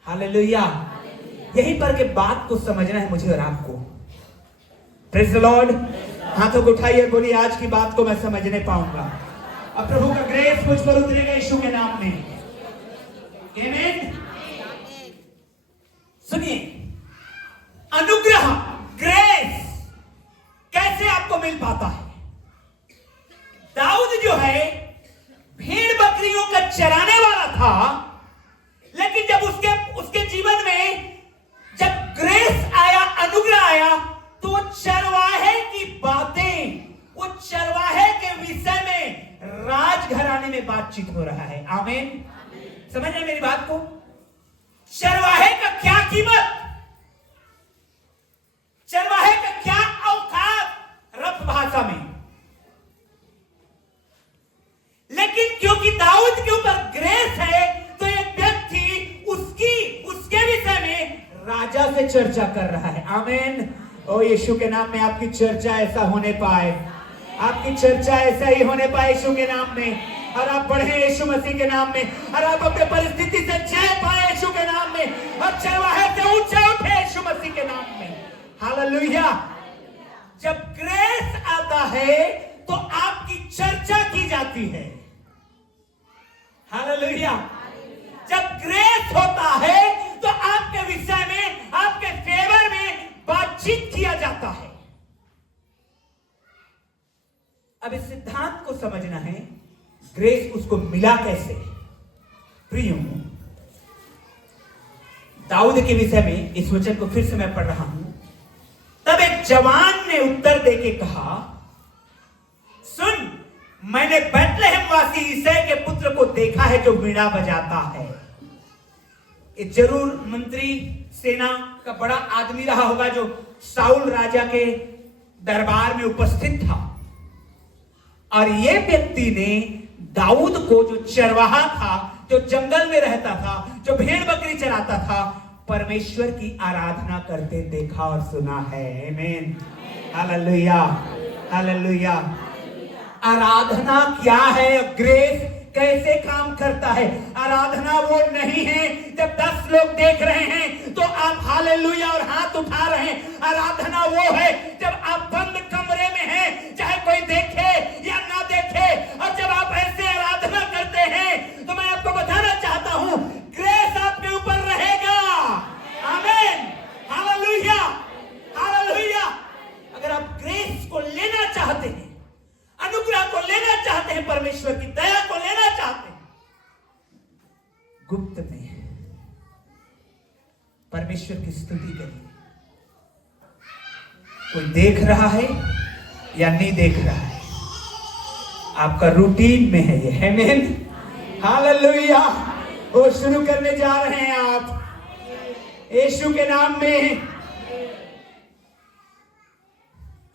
हालेलुया। यहीं पर के बात को समझना है मुझे और आपको। Praise the Lord. हाथों को उठाइए, बोलिए आज की बात को मैं समझने पाऊंगा। अब प्रभु का ग्रेस मुझ पर उतरेगा यीशु के नाम में। आमीन। सुनिए, अनुग्रह, ग्रेस कैसे आपको मिल पाता है? दाऊद जो है भेड़ बकरियों का चराने वाला था, लेकिन जब उसके जीवन में जब ग्रेस आया, अनुग्रह आया, तो वो चरवाहे की बातें, वो चरवाहे के विषय में राजघराने में बातचीत हो रहा है। आमीन। समझ रहे मेरी बात को? चरवाहे का क्या कीमत, चरवाहे का क्या औकात रफ भाषा में। लेकिन क्योंकि दाऊद के ऊपर ग्रेस है, तो एक व्यक्ति उसके विषय में राजा से चर्चा कर रहा है। आमीन। ओ यीशु के नाम में आपकी चर्चा ऐसा होने पाए, आपकी चर्चा ऐसा ही होने पाए यीशु के नाम में, और आप बढ़े यीशु मसीह के नाम में, और आप अपने परिस्थिति से जय पाए यीशु के नाम में, और चरवाहे से ऊंचे उठे यीशु मसीह के नाम में। हालेलुया। जब ग्रेस आता है तो आपकी चर्चा की जाती है। हालेलुया। जब ग्रेस होता है तो आपके विषय में, आपके फेवर में बातचीत किया जाता है। अब इस सिद्धांत को समझना है, ग्रेस उसको मिला कैसे। प्रियो, दाऊद के विषय में इस वचन को फिर से मैं पढ़ रहा हूं। तब एक जवान ने उत्तर देके कहा, सुन, मैंने बैतलहम वासी ईसाई के पुत्र को देखा है जो वीणा बजाता है। ये जरूर मंत्री सेना का बड़ा आदमी रहा होगा जो साउल राजा के दरबार में उपस्थित था। और ये व्यक्ति ने दाऊद को, जो चरवाहा था, जो जंगल में रहता था, जो भेड़ बकरी चराता था, परमेश्वर की आराधना करते देखा और सुना है। आमीन। हालेलुया। हालेलुया। आराधना क्या है? ग्रेस कैसे काम करता है? आराधना वो नहीं है जब 10 लोग देख रहे हैं तो आप हालेलुया और हाथ उठा रहे हैं। आराधना वो है जब आप बंद कमरे में हैं, चाहे कोई देखे या ना देखे, और जब आप ऐसे आराधना करते हैं तो मैं आपको बताना चाहता हूं, ग्रेस आपके ऊपर रहेगा। आमीन। हालेलुया। हालेलुया। अगर आप ग्रेस को लेना चाहते हैं, अनुग्रह को लेना चाहते हैं, परमेश्वर की दया को लेना चाहते हैं, गुप्त में परमेश्वर की स्तुति करिए। कोई देख रहा है या नहीं देख रहा है, आपका रूटीन में है ये। आमीन। हालेलुया। वो शुरू करने जा रहे हैं आप यीशु के नाम में।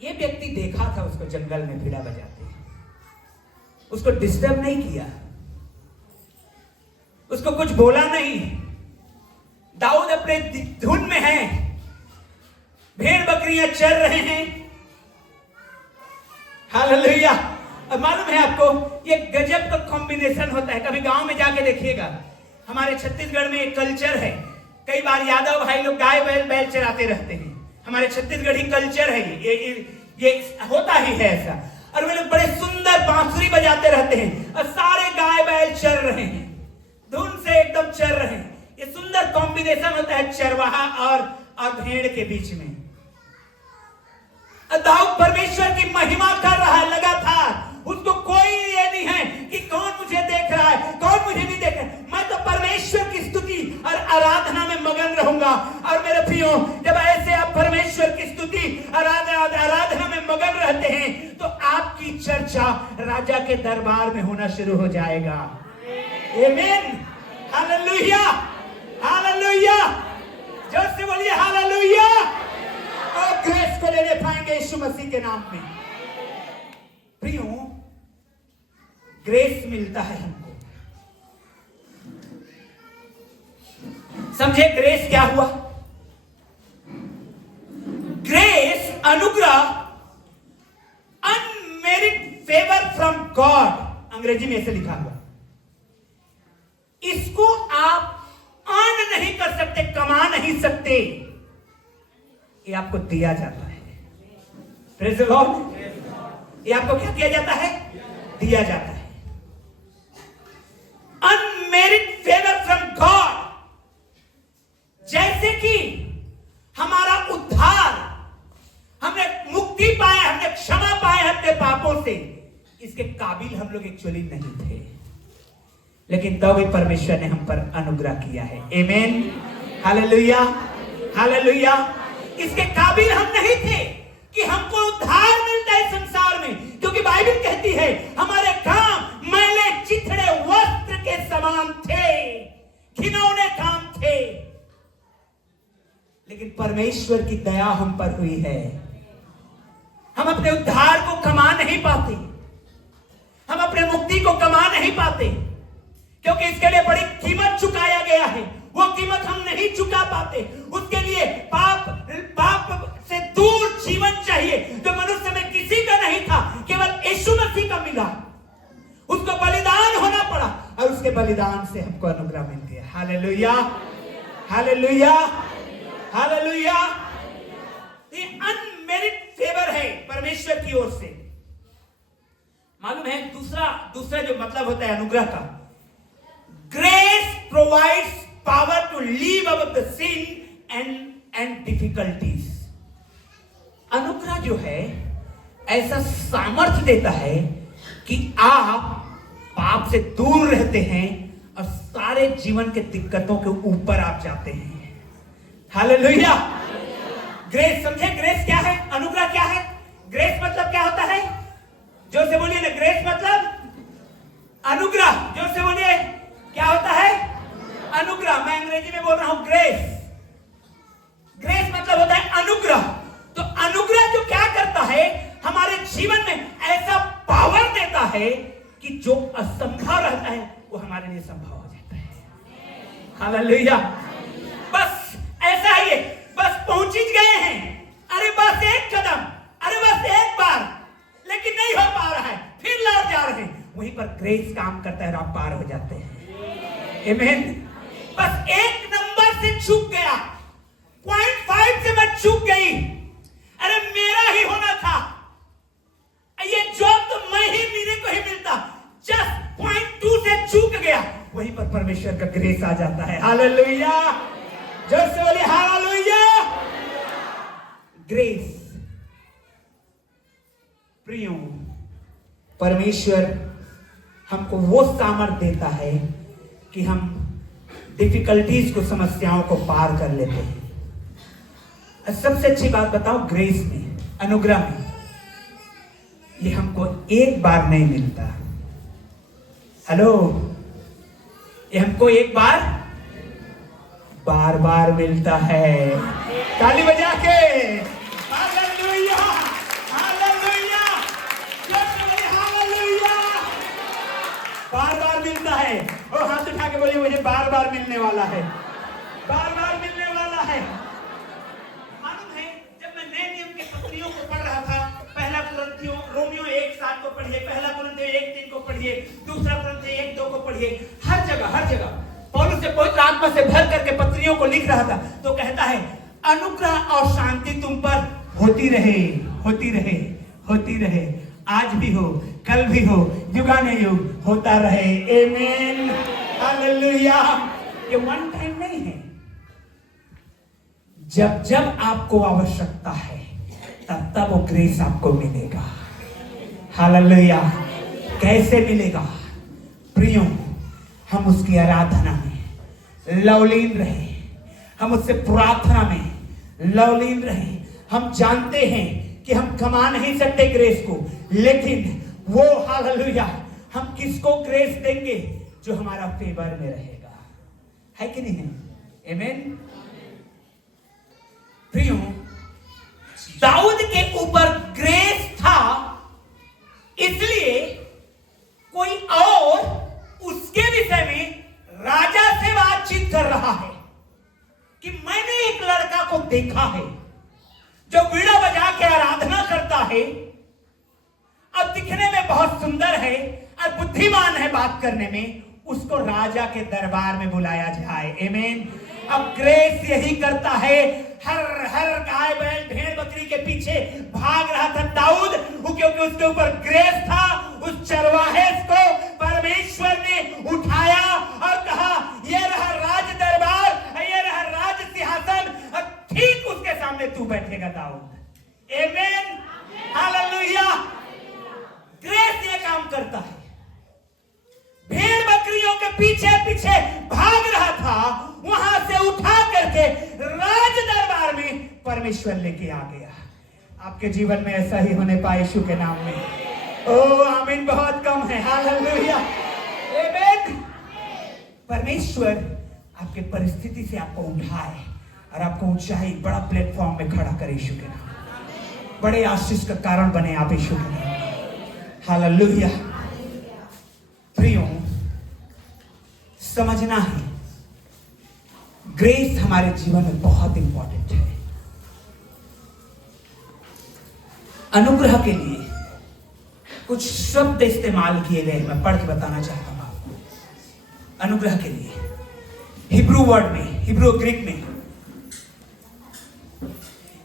ये व्यक्ति देखा था उसको जंगल में वीणा बजाते, उसको डिस्टर्ब नहीं किया, उसको कुछ बोला नहीं। दाऊद अपने धुन में है, भेड़ बकरियां चर रहे हैं। हालेलुया। अब मालूम है आपको, ये गजब का कॉम्बिनेशन होता है। कभी गांव में जाके देखिएगा, हमारे छत्तीसगढ़ में एक कल्चर है, कई बार यादव भाई लोग गाय बैल चराते रहते हैं। हमारे छत्तीसगढ़ी कल्चर है ये होता ही है ऐसा। और वे लोग बड़े सुंदर बांसुरी बजाते रहते हैं और सारे गाय बैल चर रहे हैं, धुन से एकदम चर रहे हैं। ये सुंदर कॉम्बिनेशन होता है चरवाहा और भेड़ के बीच में। दाऊद परमेश्वर की महिमा कर रहा है लगातार। उसको कोई ये नहीं है कि कौन मुझे देख रहा है, कौन मुझे नहीं देख रहा है। मैं तो परमेश्वर की स्तुति और आराधना में मगन रहूंगा। और मेरे प्रियो, जब ऐसे आप परमेश्वर की स्तुति आराधना में मगन रहते हैं तो आपकी चर्चा राजा के दरबार में होना शुरू हो जाएगा। आमीन, हालेलुया, हालेलुया, जोर से बोलिए हालेलुया। और ग्रेस को लेने पाएंगे यीशु मसीह के नाम में। प्रियो, ग्रेस मिलता है हमको। समझे ग्रेस क्या हुआ? ग्रेस अनुग्रह, अनमेरिड फेवर फ्रॉम गॉड, अंग्रेजी में ऐसे लिखा हुआ। इसको आप अर्न नहीं कर सकते, कमा नहीं सकते, ये आपको दिया जाता है। Praise the Lord. ये आपको क्या किया जाता है? दिया जाता है। अनमेरिड फेवर फ्रॉम गॉड, जैसे कि हमारा उद्धार, हमने मुक्ति पाया, हमने क्षमा पाया अपने पापों से, इसके काबिल हम लोग एक्चुअली नहीं थे, लेकिन तब भी परमेश्वर ने हम पर अनुग्रह किया है। आमीन, हालेलुया, हालेलुया। इसके काबिल हम नहीं थे कि हमको उद्धार मिलता है संसार में, क्योंकि बाइबल कहती है हमारे काम मैले चिथड़े वस्त्र के समान थे, घिनौने काम थे, लेकिन परमेश्वर की दया हम पर हुई है। हम अपने उद्धार को कमा नहीं पाते, हम अपने मुक्ति को कमा नहीं पाते, क्योंकि इसके लिए बड़ी कीमत चुकाया गया है। वो कीमत हम नहीं चुका पाते। उसके लिए पाप से दूर जीवन चाहिए, जो मनुष्य में किसी का नहीं था, केवल यीशु मसीह का मिला। उसको बलिदान होना पड़ा और उसके बलिदान से हमको अनुग्रह मिल गया। Hallelujah, hallelujah, hallelujah. ये अनमेरिड फेवर है परमेश्वर की ओर से। मालूम है दूसरा जो मतलब होता है अनुग्रह का, grace provides power to leave about the sin and difficulties. अनुग्रह जो है ऐसा सामर्थ्य देता है कि आप पाप से दूर रहते हैं और सारे जीवन के दिक्कतों के ऊपर आप जाते हैं। हालेलुया। ग्रेस, समझे ग्रेस क्या है, अनुग्रह क्या है? ग्रेस मतलब क्या होता है? जोर से बोलिए ना, ग्रेस मतलब अनुग्रह। जोर से बोलिए, क्या होता है? अनुग्रह। मैं अंग्रेजी में बोल रहा हूं ग्रेस। ग्रेस मतलब होता है अनुग्रह। तो अनुग्रह जो क्या करता है, हमारे जीवन में ऐसा पावर देता है कि जो असंभव रहता है वो हमारे लिए संभव हो जाता है। हालेलुया। बस ऐसा ही है, बस पहुंच ही गए हैं, अरे बस एक कदम, अरे बस एक बार, लेकिन नहीं हो पा रहा है, फिर लौट जा रहे हैं। वहीं पर ग्रेस काम करता है और आप पार हो जाते हैं। आमीन। बस एक नंबर से चूक गया, 0.5 से मैं चूक गई, अरे मेरा ही होना था, ये जॉब तो मैं ही मेरे को ही मिलता, जस्ट 0.2 से चूक गया, वहीं पर परमेश्वर का ग्रेस आ जाता है। हालेलुया। जोर से बोलिए हालेलुया। ग्रेस। प्रियो, परमेश्वर हमको वो सामर्थ्य देता है कि हम डिफिकल्टीज को, समस्याओं को पार कर लेते हैं। सबसे अच्छी बात बताओ, ग्रेस में, अनुग्रह में, ये हमको एक बार नहीं मिलता। हेलो, ये हमको एक बार, बार बार मिलता है। ताली बजा के हालेलुया, हालेलुया, हालेलुया। बार बार मिलता है। और हाथ उठा के बोलिए, मुझे बार बार मिलने वाला है, बार बार मिलने वाला है। मालूम है, जब मैं नए नियम के पत्रियों को पढ़ रहा था, पहला कुरिन्थियों, रोमियो 1:7 को पढ़िए, पहला कुरिन्थियों 1:3 को पढ़िए, दूसरा कुरिन्थियों 1:2 को पढ़िए, हर जगह पौलुस से पवित्र आत्मा से भर करके पत्रियों को लिख रहा था, तो कहता है अनुग्रह और शांति तुम पर होती रहे, होती रहे, होती रहे, आज भी हो, कल भी हो, युगानुयुग होता रहे। आमीन, हालेलुया। ये वन टाइम नहीं है। जब जब आपको आवश्यकता है तब वो ग्रेस आपको मिलेगा। हालेलुया। कैसे मिलेगा? प्रियो, हम उसकी आराधना में लवलीन रहे, हम उससे प्रार्थना में लवलीन रहे। हम जानते हैं कि हम कमा नहीं सकते ग्रेस को, लेकिन वो हालेलुया हम किसको ग्रेस देंगे? जो हमारा फेवर में रहेगा, है कि नहीं है? आमीन। प्रियो, दाऊद के ऊपर ग्रेस था, इसलिए कोई और उसके विषय में राजा से बातचीत कर रहा है कि मैंने एक लड़का को देखा है जो वीणा बजा के आराधना करता है और दिखने में बहुत सुंदर है और बुद्धिमान है बात करने में, उसको राजा के दरबार में बुलाया जाए। आमीन। अब ग्रेस यही करता है, हर गाय बैल भेड़ बकरी के पीछे भाग रहा था दाऊद, क्योंकि उसके ऊपर ग्रेस था। उस चरवाहे को परमेश्वर ने उठाया और कहा, ये रहा राज दरबार, ये रहा राज सिंहासन, और ठीक उसके सामने तू बैठेगा दाऊद। आमीन। हालेलुया। ग्रेस ये काम करता है। भेड़ बकरियों के पीछे पीछे भाग रहा था, वहां से उठा करके राज दरबार में परमेश्वर लेके आ गया। आपके जीवन में ऐसा ही होने पाए यीशु के नाम में। ओ आमीन। बहुत कम है। हालेलुया। आमीन। परमेश्वर आपके परिस्थिति से आपको उठाए और आपको ऊंचाई बड़ा प्लेटफॉर्म में खड़ा करे यीशु के नाम में। बड़े आशीष का कारण बने आप यीशु के नाम में। हालेलुया। प्रियो, समझना है ग्रेस हमारे जीवन में बहुत इंपॉर्टेंट है। अनुग्रह के लिए कुछ शब्द इस्तेमाल किए गए, मैं पढ़ के बताना चाहता हूं आपको। अनुग्रह के लिए हिब्रू वर्ड में, हिब्रू ग्रीक में,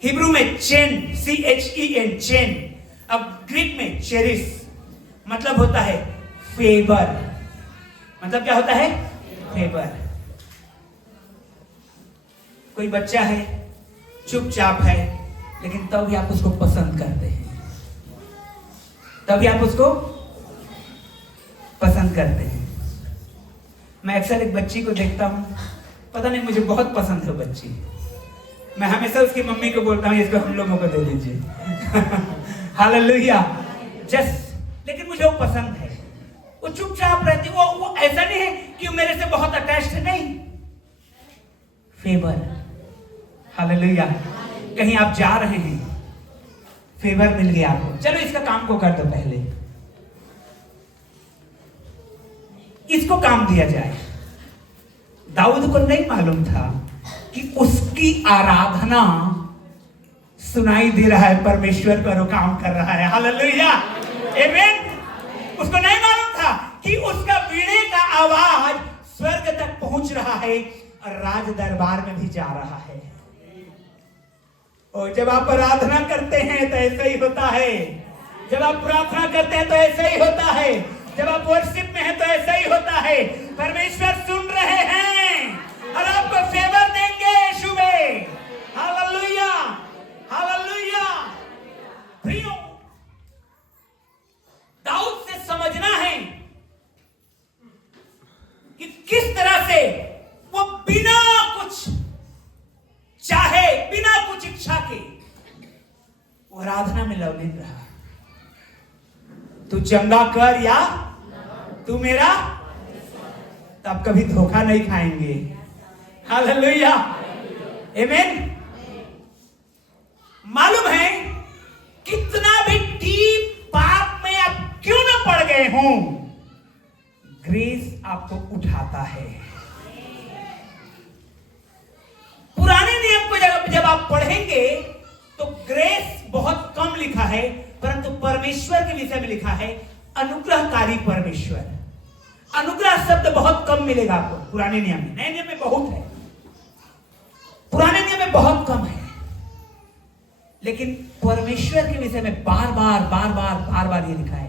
हिब्रू में चेन, CHEN, चेन, अब ग्रीक में चेरिस, मतलब होता है फेवर। मतलब क्या होता है? फेवर। कोई बच्चा है, चुपचाप है, लेकिन तब भी आप उसको पसंद करते हैं, तभी आप उसको पसंद करते हैं। मैं अक्सर एक बच्ची को देखता हूं, पता नहीं मुझे बहुत पसंद है वो बच्ची। मैं हमेशा उसकी मम्मी को बोलता हूं, इसको हम लोगों को दे दीजिए। हालेलुया। लेकिन मुझे वो पसंद है। वो चुपचाप रहती, वो ऐसा नहीं है कि वो मेरे से बहुत अटैच्ड है, नहीं। फेवर। हालेलुया। कहीं आप जा रहे हैं, फेवर मिल गया आपको, चलो इसका काम को कर दो, पहले इसको काम दिया जाए। दाऊद को नहीं मालूम था कि उसकी आराधना सुनाई दे रहा है, परमेश्वर पर वो काम कर रहा है। हालेलुया। आमीन। उसको नहीं मालूम था कि उसका वीणे का आवाज स्वर्ग तक पहुंच रहा है और राज दरबार में भी जा रहा है। और जब आप आराधना करते हैं तो ऐसा ही होता है। जब आप प्रार्थना करते हैं तो ऐसा ही होता है। जब आप वर्शिप में हैं तो ऐसा ही होता है। परमेश्वर सुन रहे हैं और आपको फेवर देंगे यीशु में। हालेलुया। हालेलुया। प्रियो, दाऊद से समझना है कि किस तरह से वो बिना कुछ चाहे, बिना कुछ इच्छा के वो आराधना में लवलीन रहा। तू चंगा कर या तू मेरा, तब कभी धोखा नहीं खाएंगे। हालेलुया। आमीन। मालूम है कितना भी डीप पाप में आप क्यों ना पड़ गए हों, ग्रेस आपको उठाता है। पुराने नियम को जब आप पढ़ेंगे तो ग्रेस बहुत कम लिखा है, परंतु परमेश्वर के विषय में लिखा है अनुग्रहकारी परमेश्वर। अनुग्रह शब्द बहुत कम मिलेगा आपको पुराने नियम में। नए नियम में बहुत है, पुराने नियम में बहुत कम है, लेकिन परमेश्वर के विषय में बार बार ये लिखा है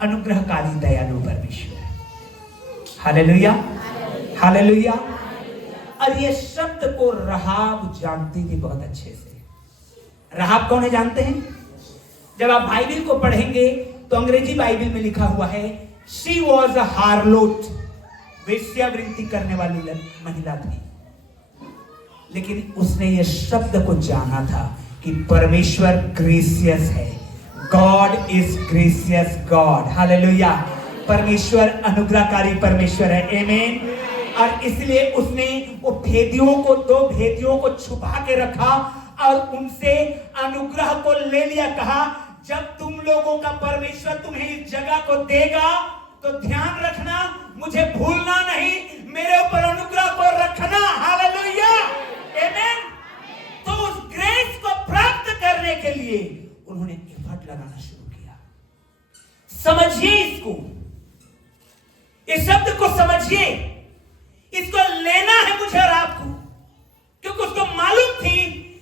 अनुग्रहकारी दयालु परमेश्वर। हालेलुया। हालेलुया। और ये शब्द को राहाब जानती थी बहुत अच्छे से। राहाब कौन है जानते हैं? जब आप बाइबल को पढ़ेंगे तो अंग्रेजी बाइबल में लिखा हुआ है शी वॉज अ हार्लोट, वेश्यावृत्ति करने वाली महिला थी। लेकिन उसने यह शब्द को जाना था कि परमेश्वर ग्रेसियस है, God is gracious God, hallelujah. परमेश्वर अनुग्रहकारी परमेश्वर है, आमीन। और इसलिए उसने वो भेदियों को, 2 भेदियों को छुपा के रखा और उनसे अनुग्रह को ले लिया। कहा जब तुम लोगों का परमेश्वर तुम्हें इस जगह को देगा तो ध्यान रखना, मुझे भूलना नहीं, मेरे ऊपर अनुग्रह को रखना, हालेलुया, आमीन। तो उस ग्रेस को प्राप्त करने के लिए उन्होंने एफर्ट लगाना शुरू किया। समझिए इसको, इस शब्द को समझिए, इसको लेना है मुझे और आपको, क्योंकि उसको मालूम थी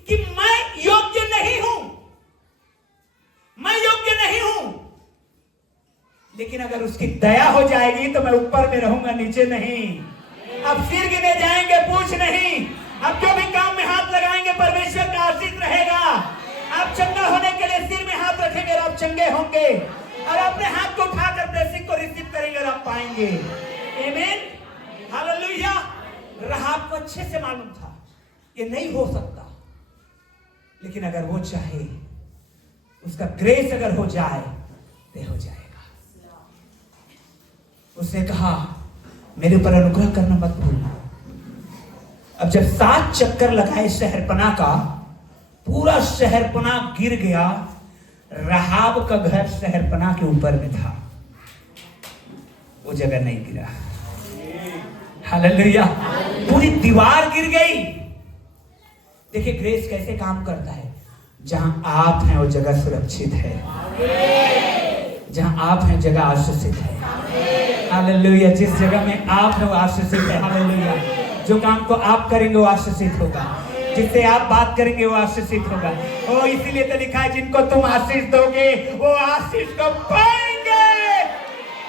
कि मैं योग्य नहीं हूं, मैं योग्य नहीं हूं। लेकिन अगर उसकी दया हो जाएगी तो मैं ऊपर में रहूंगा, नीचे नहीं। अब सिर गिने जाएंगे, पूछ नहीं। अब जो भी काम में हाथ लगाएंगे परमेश्वर का आशीष रहेगा। आप चंगा होने के लिए सिर में हाथ रखेंगे और आप चंगे होंगे, और अपने हाथ को उठाकर ब्लेसिंग को रिसीव करेंगे और आप पाएंगे, आमीन, हालेलुया। राहाब को अच्छे से मालूम था ये नहीं हो सकता, लेकिन अगर वो चाहे, उसका ग्रेस अगर हो जाए तो हो जाएगा। उसने कहा मेरे ऊपर अनुग्रह करना मत भूलना। अब जब 7 चक्कर लगाए शहरपना का, पूरा शहरपना गिर गया। राहाब का घर शहरपना के ऊपर में था, वो जगह नहीं गिरा, हालेलुया। पूरी दीवार गिर गई। देखिए ग्रेस कैसे काम करता है। जहां आप हैं वो जगह सुरक्षित है, जहां आप हैं जगह आशीषित है, हालेलुया। जिस जगह में आप हैं वो आशीषित है, हालेलुया। जो काम को आप करेंगे वो आशीषित होगा, जिससे आप बात करेंगे वो आशीषित होगा। ओ इसीलिए तो लिखा है जिनको तुम आशीष दोगे वो आशीष को पाएंगे,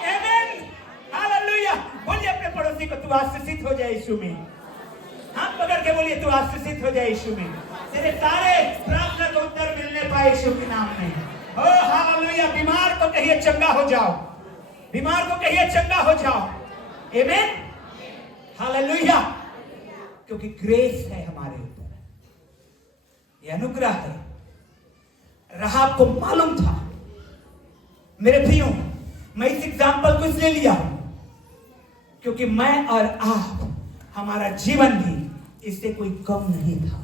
आमीन, हालेलुया। बोलिए अपने पड़ोसी को तू आशीषित हो जाए यीशु में, हाथ पकड़ के बोलिए तू आशीषित हो जाए यीशु में। तेरे सारे प्रार्थना का उत्तर मिलने पाए यीशु के नाम में। ओ हालेलुया। बीमार को कहिए चंगा हो जाओ, बीमार को कहिए चंगा हो जाओ, आमीन, हालेलुया। क्योंकि ग्रेस है हमारे ऊपर, ये अनुग्रह है। राहाब को मालूम था। मेरे प्रियो, मैं इस एग्जाम्पल को इसलिए लिया हूं क्योंकि मैं और आप, हमारा जीवन भी इससे कोई कम नहीं था।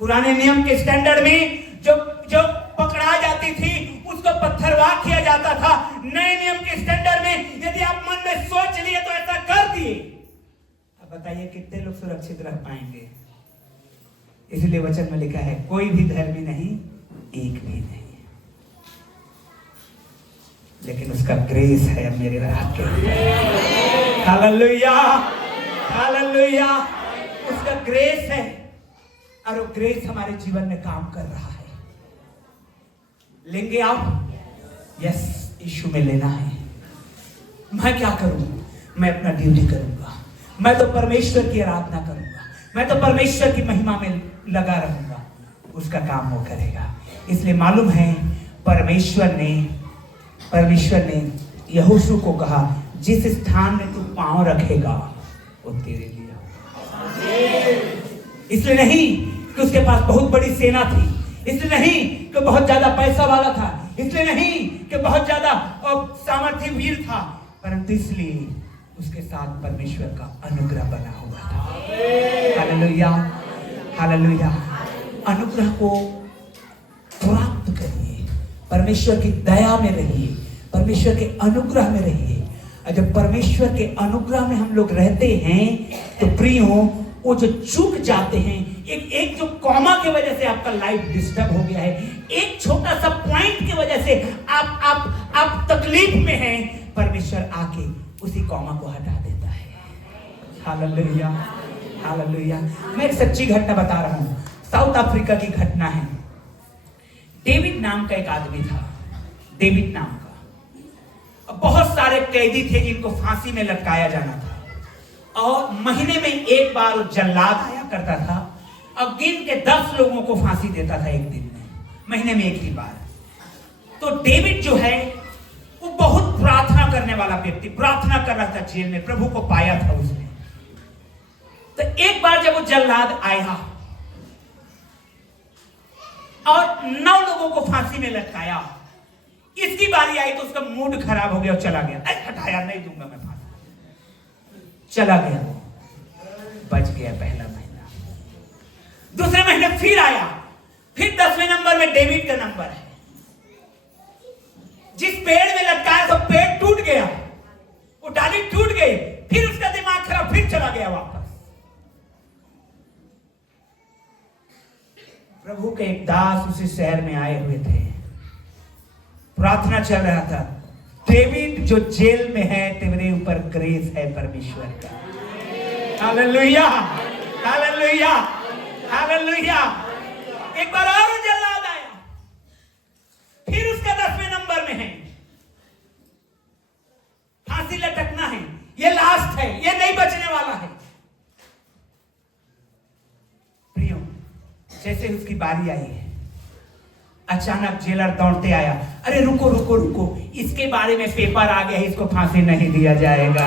पुराने नियम के स्टैंडर्ड में जो पकड़ा जाती थी उसको पत्थरवाह किया जाता था। नए नियम के स्टैंडर्ड में यदि आप मन में सोच लिए तो ऐसा कर दिए, अब बताइए कितने लोग सुरक्षित रह पाएंगे। इसलिए वचन में लिखा है कोई भी धर्मी नहीं, एक भी नहीं, लेकिन उसका ग्रेस है मेरे राह के, हालेलुया, हालेलुया। उसका ग्रेस है और वो ग्रेस हमारे जीवन में काम कर रहा है। लेंगे आप? यस, यीशु में लेना है। मैं क्या करूं? मैं अपना ड्यूटी करूंगा, मैं तो परमेश्वर की आराधना करूंगा, मैं तो परमेश्वर की महिमा में लगा रहूंगा, उसका काम वो करेगा। इसलिए मालूम है परमेश्वर ने यहोशू को कहा जिस स्थान में तू पांव रखेगा वो तेरे लिए होगा। इसलिए नहीं कि उसके पास बहुत बड़ी सेना थी, इसलिए नहीं कि बहुत ज्यादा पैसा वाला था, इसलिए नहीं कि बहुत ज्यादा सामर्थ्य वीर था, परंतु इसलिए उसके साथ परमेश्वर का अनुग्रह बना हुआ था। Hallelujah, hallelujah. अनुग्रह को प्राप्त करिए, परमेश्वर की दया में रहिए, परमेश्वर के अनुग्रह में रहिए। और जब परमेश्वर के अनुग्रह में हम लोग रहते हैं तो प्रियो, वो जो चूक जाते हैं, एक जो कॉमा की वजह से आपका लाइफ डिस्टर्ब हो गया है, एक छोटा सा पॉइंट की वजह से आप तकलीफ में हैं, परमेश्वर आके उसी कॉमा को हटा देता है। Hallelujah, hallelujah. मैं एक सच्ची घटना बता रहा हूं, साउथ अफ्रीका की घटना है। डेविड नाम का एक आदमी था, डेविड नाम का। बहुत सारे कैदी थे जिनको फांसी में लटकाया जाना था, और महीने में एक बार जल्लाद आया करता था और गिन के 10 लोगों को फांसी देता था एक दिन में। महीने में एक ही बार। तो डेविड जो है वो बहुत प्रार्थना करने वाला व्यक्ति, प्रार्थना कर रहा था जेल में, प्रभु को पाया था उसने। तो एक बार जब वो जल्लाद आया और 9 लोगों को फांसी में लटकाया, इसकी बारी आई तो उसका मूड खराब हो गया और चला गया। हटाया, नहीं दूंगा मैं फांसी, चला गया वो, बच गया पहला महीना। दूसरे महीने फिर आया, फिर 10वें नंबर में डेविड का नंबर है। जिस पेड़ में लटकाया था पेड़ टूट गया, वो डाली टूट गई, फिर उसका दिमाग खराब, फिर चला गया वापस। प्रभु के एक दास उसी शहर में आए हुए थे, प्रार्थना चल रहा था, डेविड जो जेल में है तेरे ऊपर ग्रेस है परमेश्वर का। Hallelujah, hallelujah, hallelujah. एक बार और जल्लाद आया, फिर उसका 10वें नंबर में है, फांसी लटकना है, ये लास्ट है, ये नहीं बचने वाला है। प्रियो, जैसे उसकी बारी आई है, अचानक जेलर दौड़ते आया, अरे रुको रुको रुको, इसके बारे में पेपर आ गया है, इसको फांसी नहीं दिया जाएगा।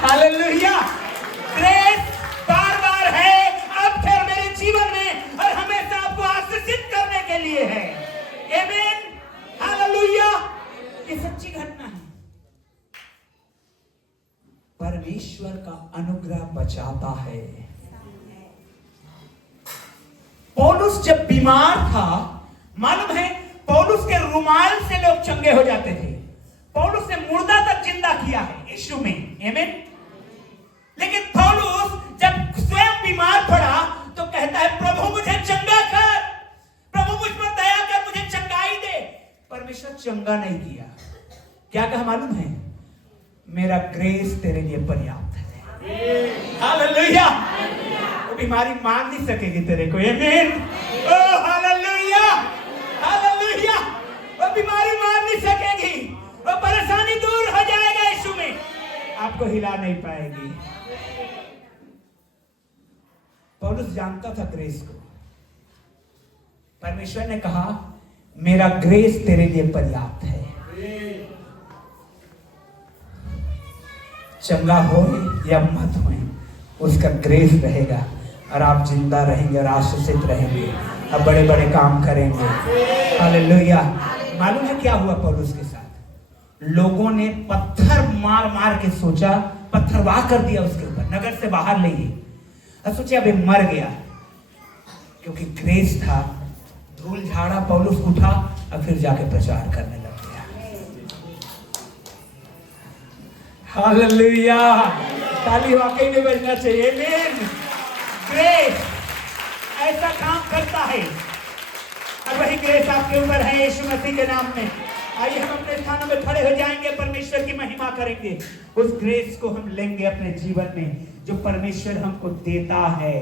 हालेलुया, ग्रेस बार बार है, अब फिर मेरे जीवन में और हमेशा आपको आशीषित करने के लिए है। आमीन, हालेलुया। ये सच्ची घटना है। परमेश्वर का अनुग्रह बचाता है। पौलुस जब बीमार था, मालूम है पौलुस के रुमाल से लोग चंगे हो जाते थे। पौलुस ने मुर्दा तक जिंदा किया है यीशु में। आमीन। लेकिन पौलुस जब स्वयं बीमार पड़ा तो कहता है, प्रभु मुझे चंगा कर, प्रभु मुझ पर दया कर, मुझे चंगाई दे। परमेश्वर चंगा नहीं किया, क्या कहा मालूम है? मेरा ग्रेस तेरे लिए पर्याप्त है। हालेलुया। वो बीमारी मार नहीं सकेगी तेरे को। आमीन। ओ हालेलुया, हालेलुया। वो बीमारी मार नहीं सकेगी, वो परेशानी दूर हो जाएगा यीशु में, आपको हिला नहीं पाएगी। पौलुस जानता था ग्रेस को। परमेश्वर ने कहा, मेरा ग्रेस तेरे लिए पर्याप्त है। चंगा हो या मत हो, उसका ग्रेस रहेगा और आप जिंदा रहेंगे और आशीषित रहेंगे, अब बड़े बड़े काम करेंगे। हालेलुया। मालूम है क्या हुआ पौलुस के साथ? लोगों ने पत्थर मार मार के सोचा, पत्थरवाह कर दिया उसके ऊपर, नगर से बाहर ले गए और सोचे अबे मर गया, क्योंकि ग्रेस था। धूल झाड़ा, पौलुस उठा और फिर जाके प्रचार करने लग गया। हालेलुया। ताली वाकई में बजना चाहिए। आमीन। ग्रेस ऐसा काम करता है और वही ग्रेस आपके ऊपर है यीशु मसीह के नाम में। आइए हम अपने स्थानों में खड़े हो जाएंगे, परमेश्वर की महिमा करेंगे। उस ग्रेस को हम लेंगे अपने जीवन में जो परमेश्वर हमको देता है।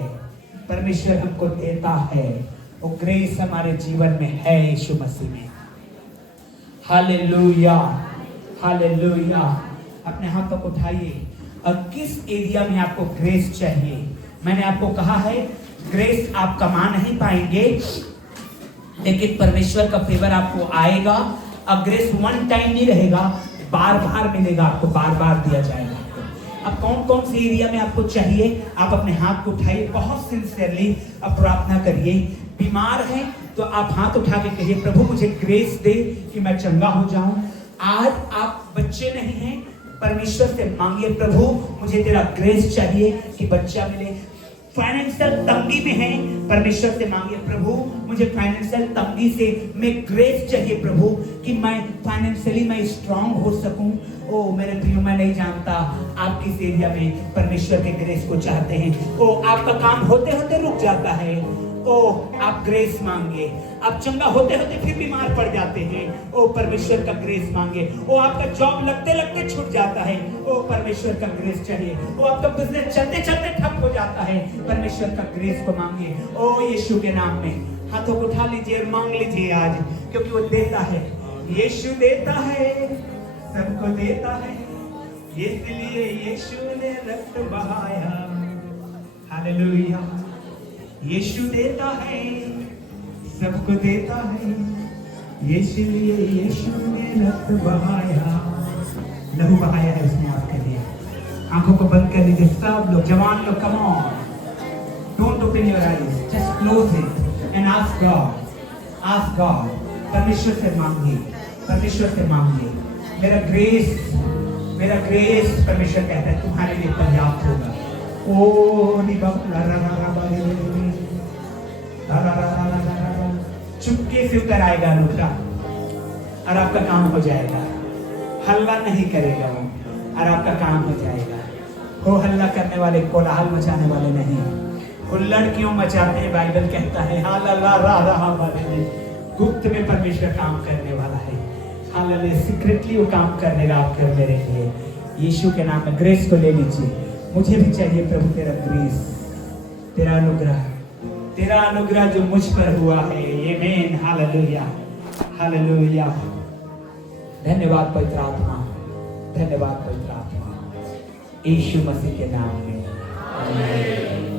परमेश्वर हमको देता है, वो ग्रेस हमारे जीवन में है यीशु मसीह में। Hallelujah, hallelujah. अपने हाथों को उठाइए और किस एरिया में आपको ग्रेस चाहिए। मैंने आपको कहा है, ग्रेस आप कमा नहीं पाएंगे, लेकिन परमेश्वर का फेवर आपको आएगा। अब ग्रेस वन टाइम नहीं रहेगा, बार बार मिलेगा आपको, बार बार दिया जाएगा आपको। अब कौन कौन सी एरिया में आपको चाहिए, आप अपने हाथ को उठाइए, बहुत सिंसियरली अब प्रार्थना करिए। बीमार है तो आप हाथ उठा के कहिए, प्रभु मुझे ग्रेस दे कि मैं चंगा हो जाऊं। आज आप बच्चे नहीं हैं, परमेश्वर से मांगिए, प्रभु मुझे तेरा ग्रेस चाहिए कि बच्चा मिले। फाइनेंशियल तंगी में है, परमेश्वर से मांगिए, प्रभु मुझे फाइनेंशियल तंगी से मैं ग्रेस चाहिए प्रभु कि मैं फाइनेंशियली मैं स्ट्रांग हो सकूं। ओ मेरे प्रियो, मैं नहीं जानता आप किस एरिया में परमेश्वर के ग्रेस को चाहते हैं। ओ आपका काम होते होते रुक जाता है, ओ आप ग्रेस मांगे। आप चंगा होते होते फिर बीमार पड़ जाते हैं, ओ परमेश्वर का ग्रेस मांगे। ओ आपका जॉब लगते लगते छूट जाता है, ओ परमेश्वर का ग्रेस चाहिए। ओ आपका बिजनेस चलते चलते ठप हो जाता है, परमेश्वर का ग्रेस को मांगे। ओ यीशु के नाम में हाथों को उठा लीजिए, मांग लीजिए आज, क्योंकि वो देता है। यीशु देता है, सबको देता है, इसलिए यीशु ने रक्त बहाया। हालेलुया। यीशु देता है, सबको देता है, यीशु लिए यीशु ने रक्त बहाया, लहू बहाया है उसने आपके लिए। आंखों को बंद कर लीजिए सब लोग, जवान लोग, come on, don't open your eyes, just close it and ask God, परमेश्वर से मांगिए, परमेश्वर से मांगिए। मेरा ग्रेस परमेश्वर कहता है तुम्हारे लिए पर्याप्त होगा। ओ चुपके से उतर आएगा अनुग्रह और आपका काम हो जाएगा। हल्ला नहीं करेगा वो और आपका काम हो जाएगा। हो हल्ला करने वाले, कोलाहल मचाने वाले नहीं, वो लड़कियों मचाते हैं। बाइबल कहता है गुप्त में परमेश्वर काम करने वाला है। हालेलुया, सीक्रेटली वो काम करेगा आपके और मेरे लिए। यीशु के नाम में ग्रेस को ले लीजिए। मुझे भी चाहिए प्रभु तेरा ग्रेस, तेरा अनुग्रह जो मुझ पर हुआ है। आमीन, हालेलुया, हालेलुया। धन्यवाद पवित्र आत्मा, धन्यवाद पवित्र आत्मा, यीशु मसीह के नाम में आमीन।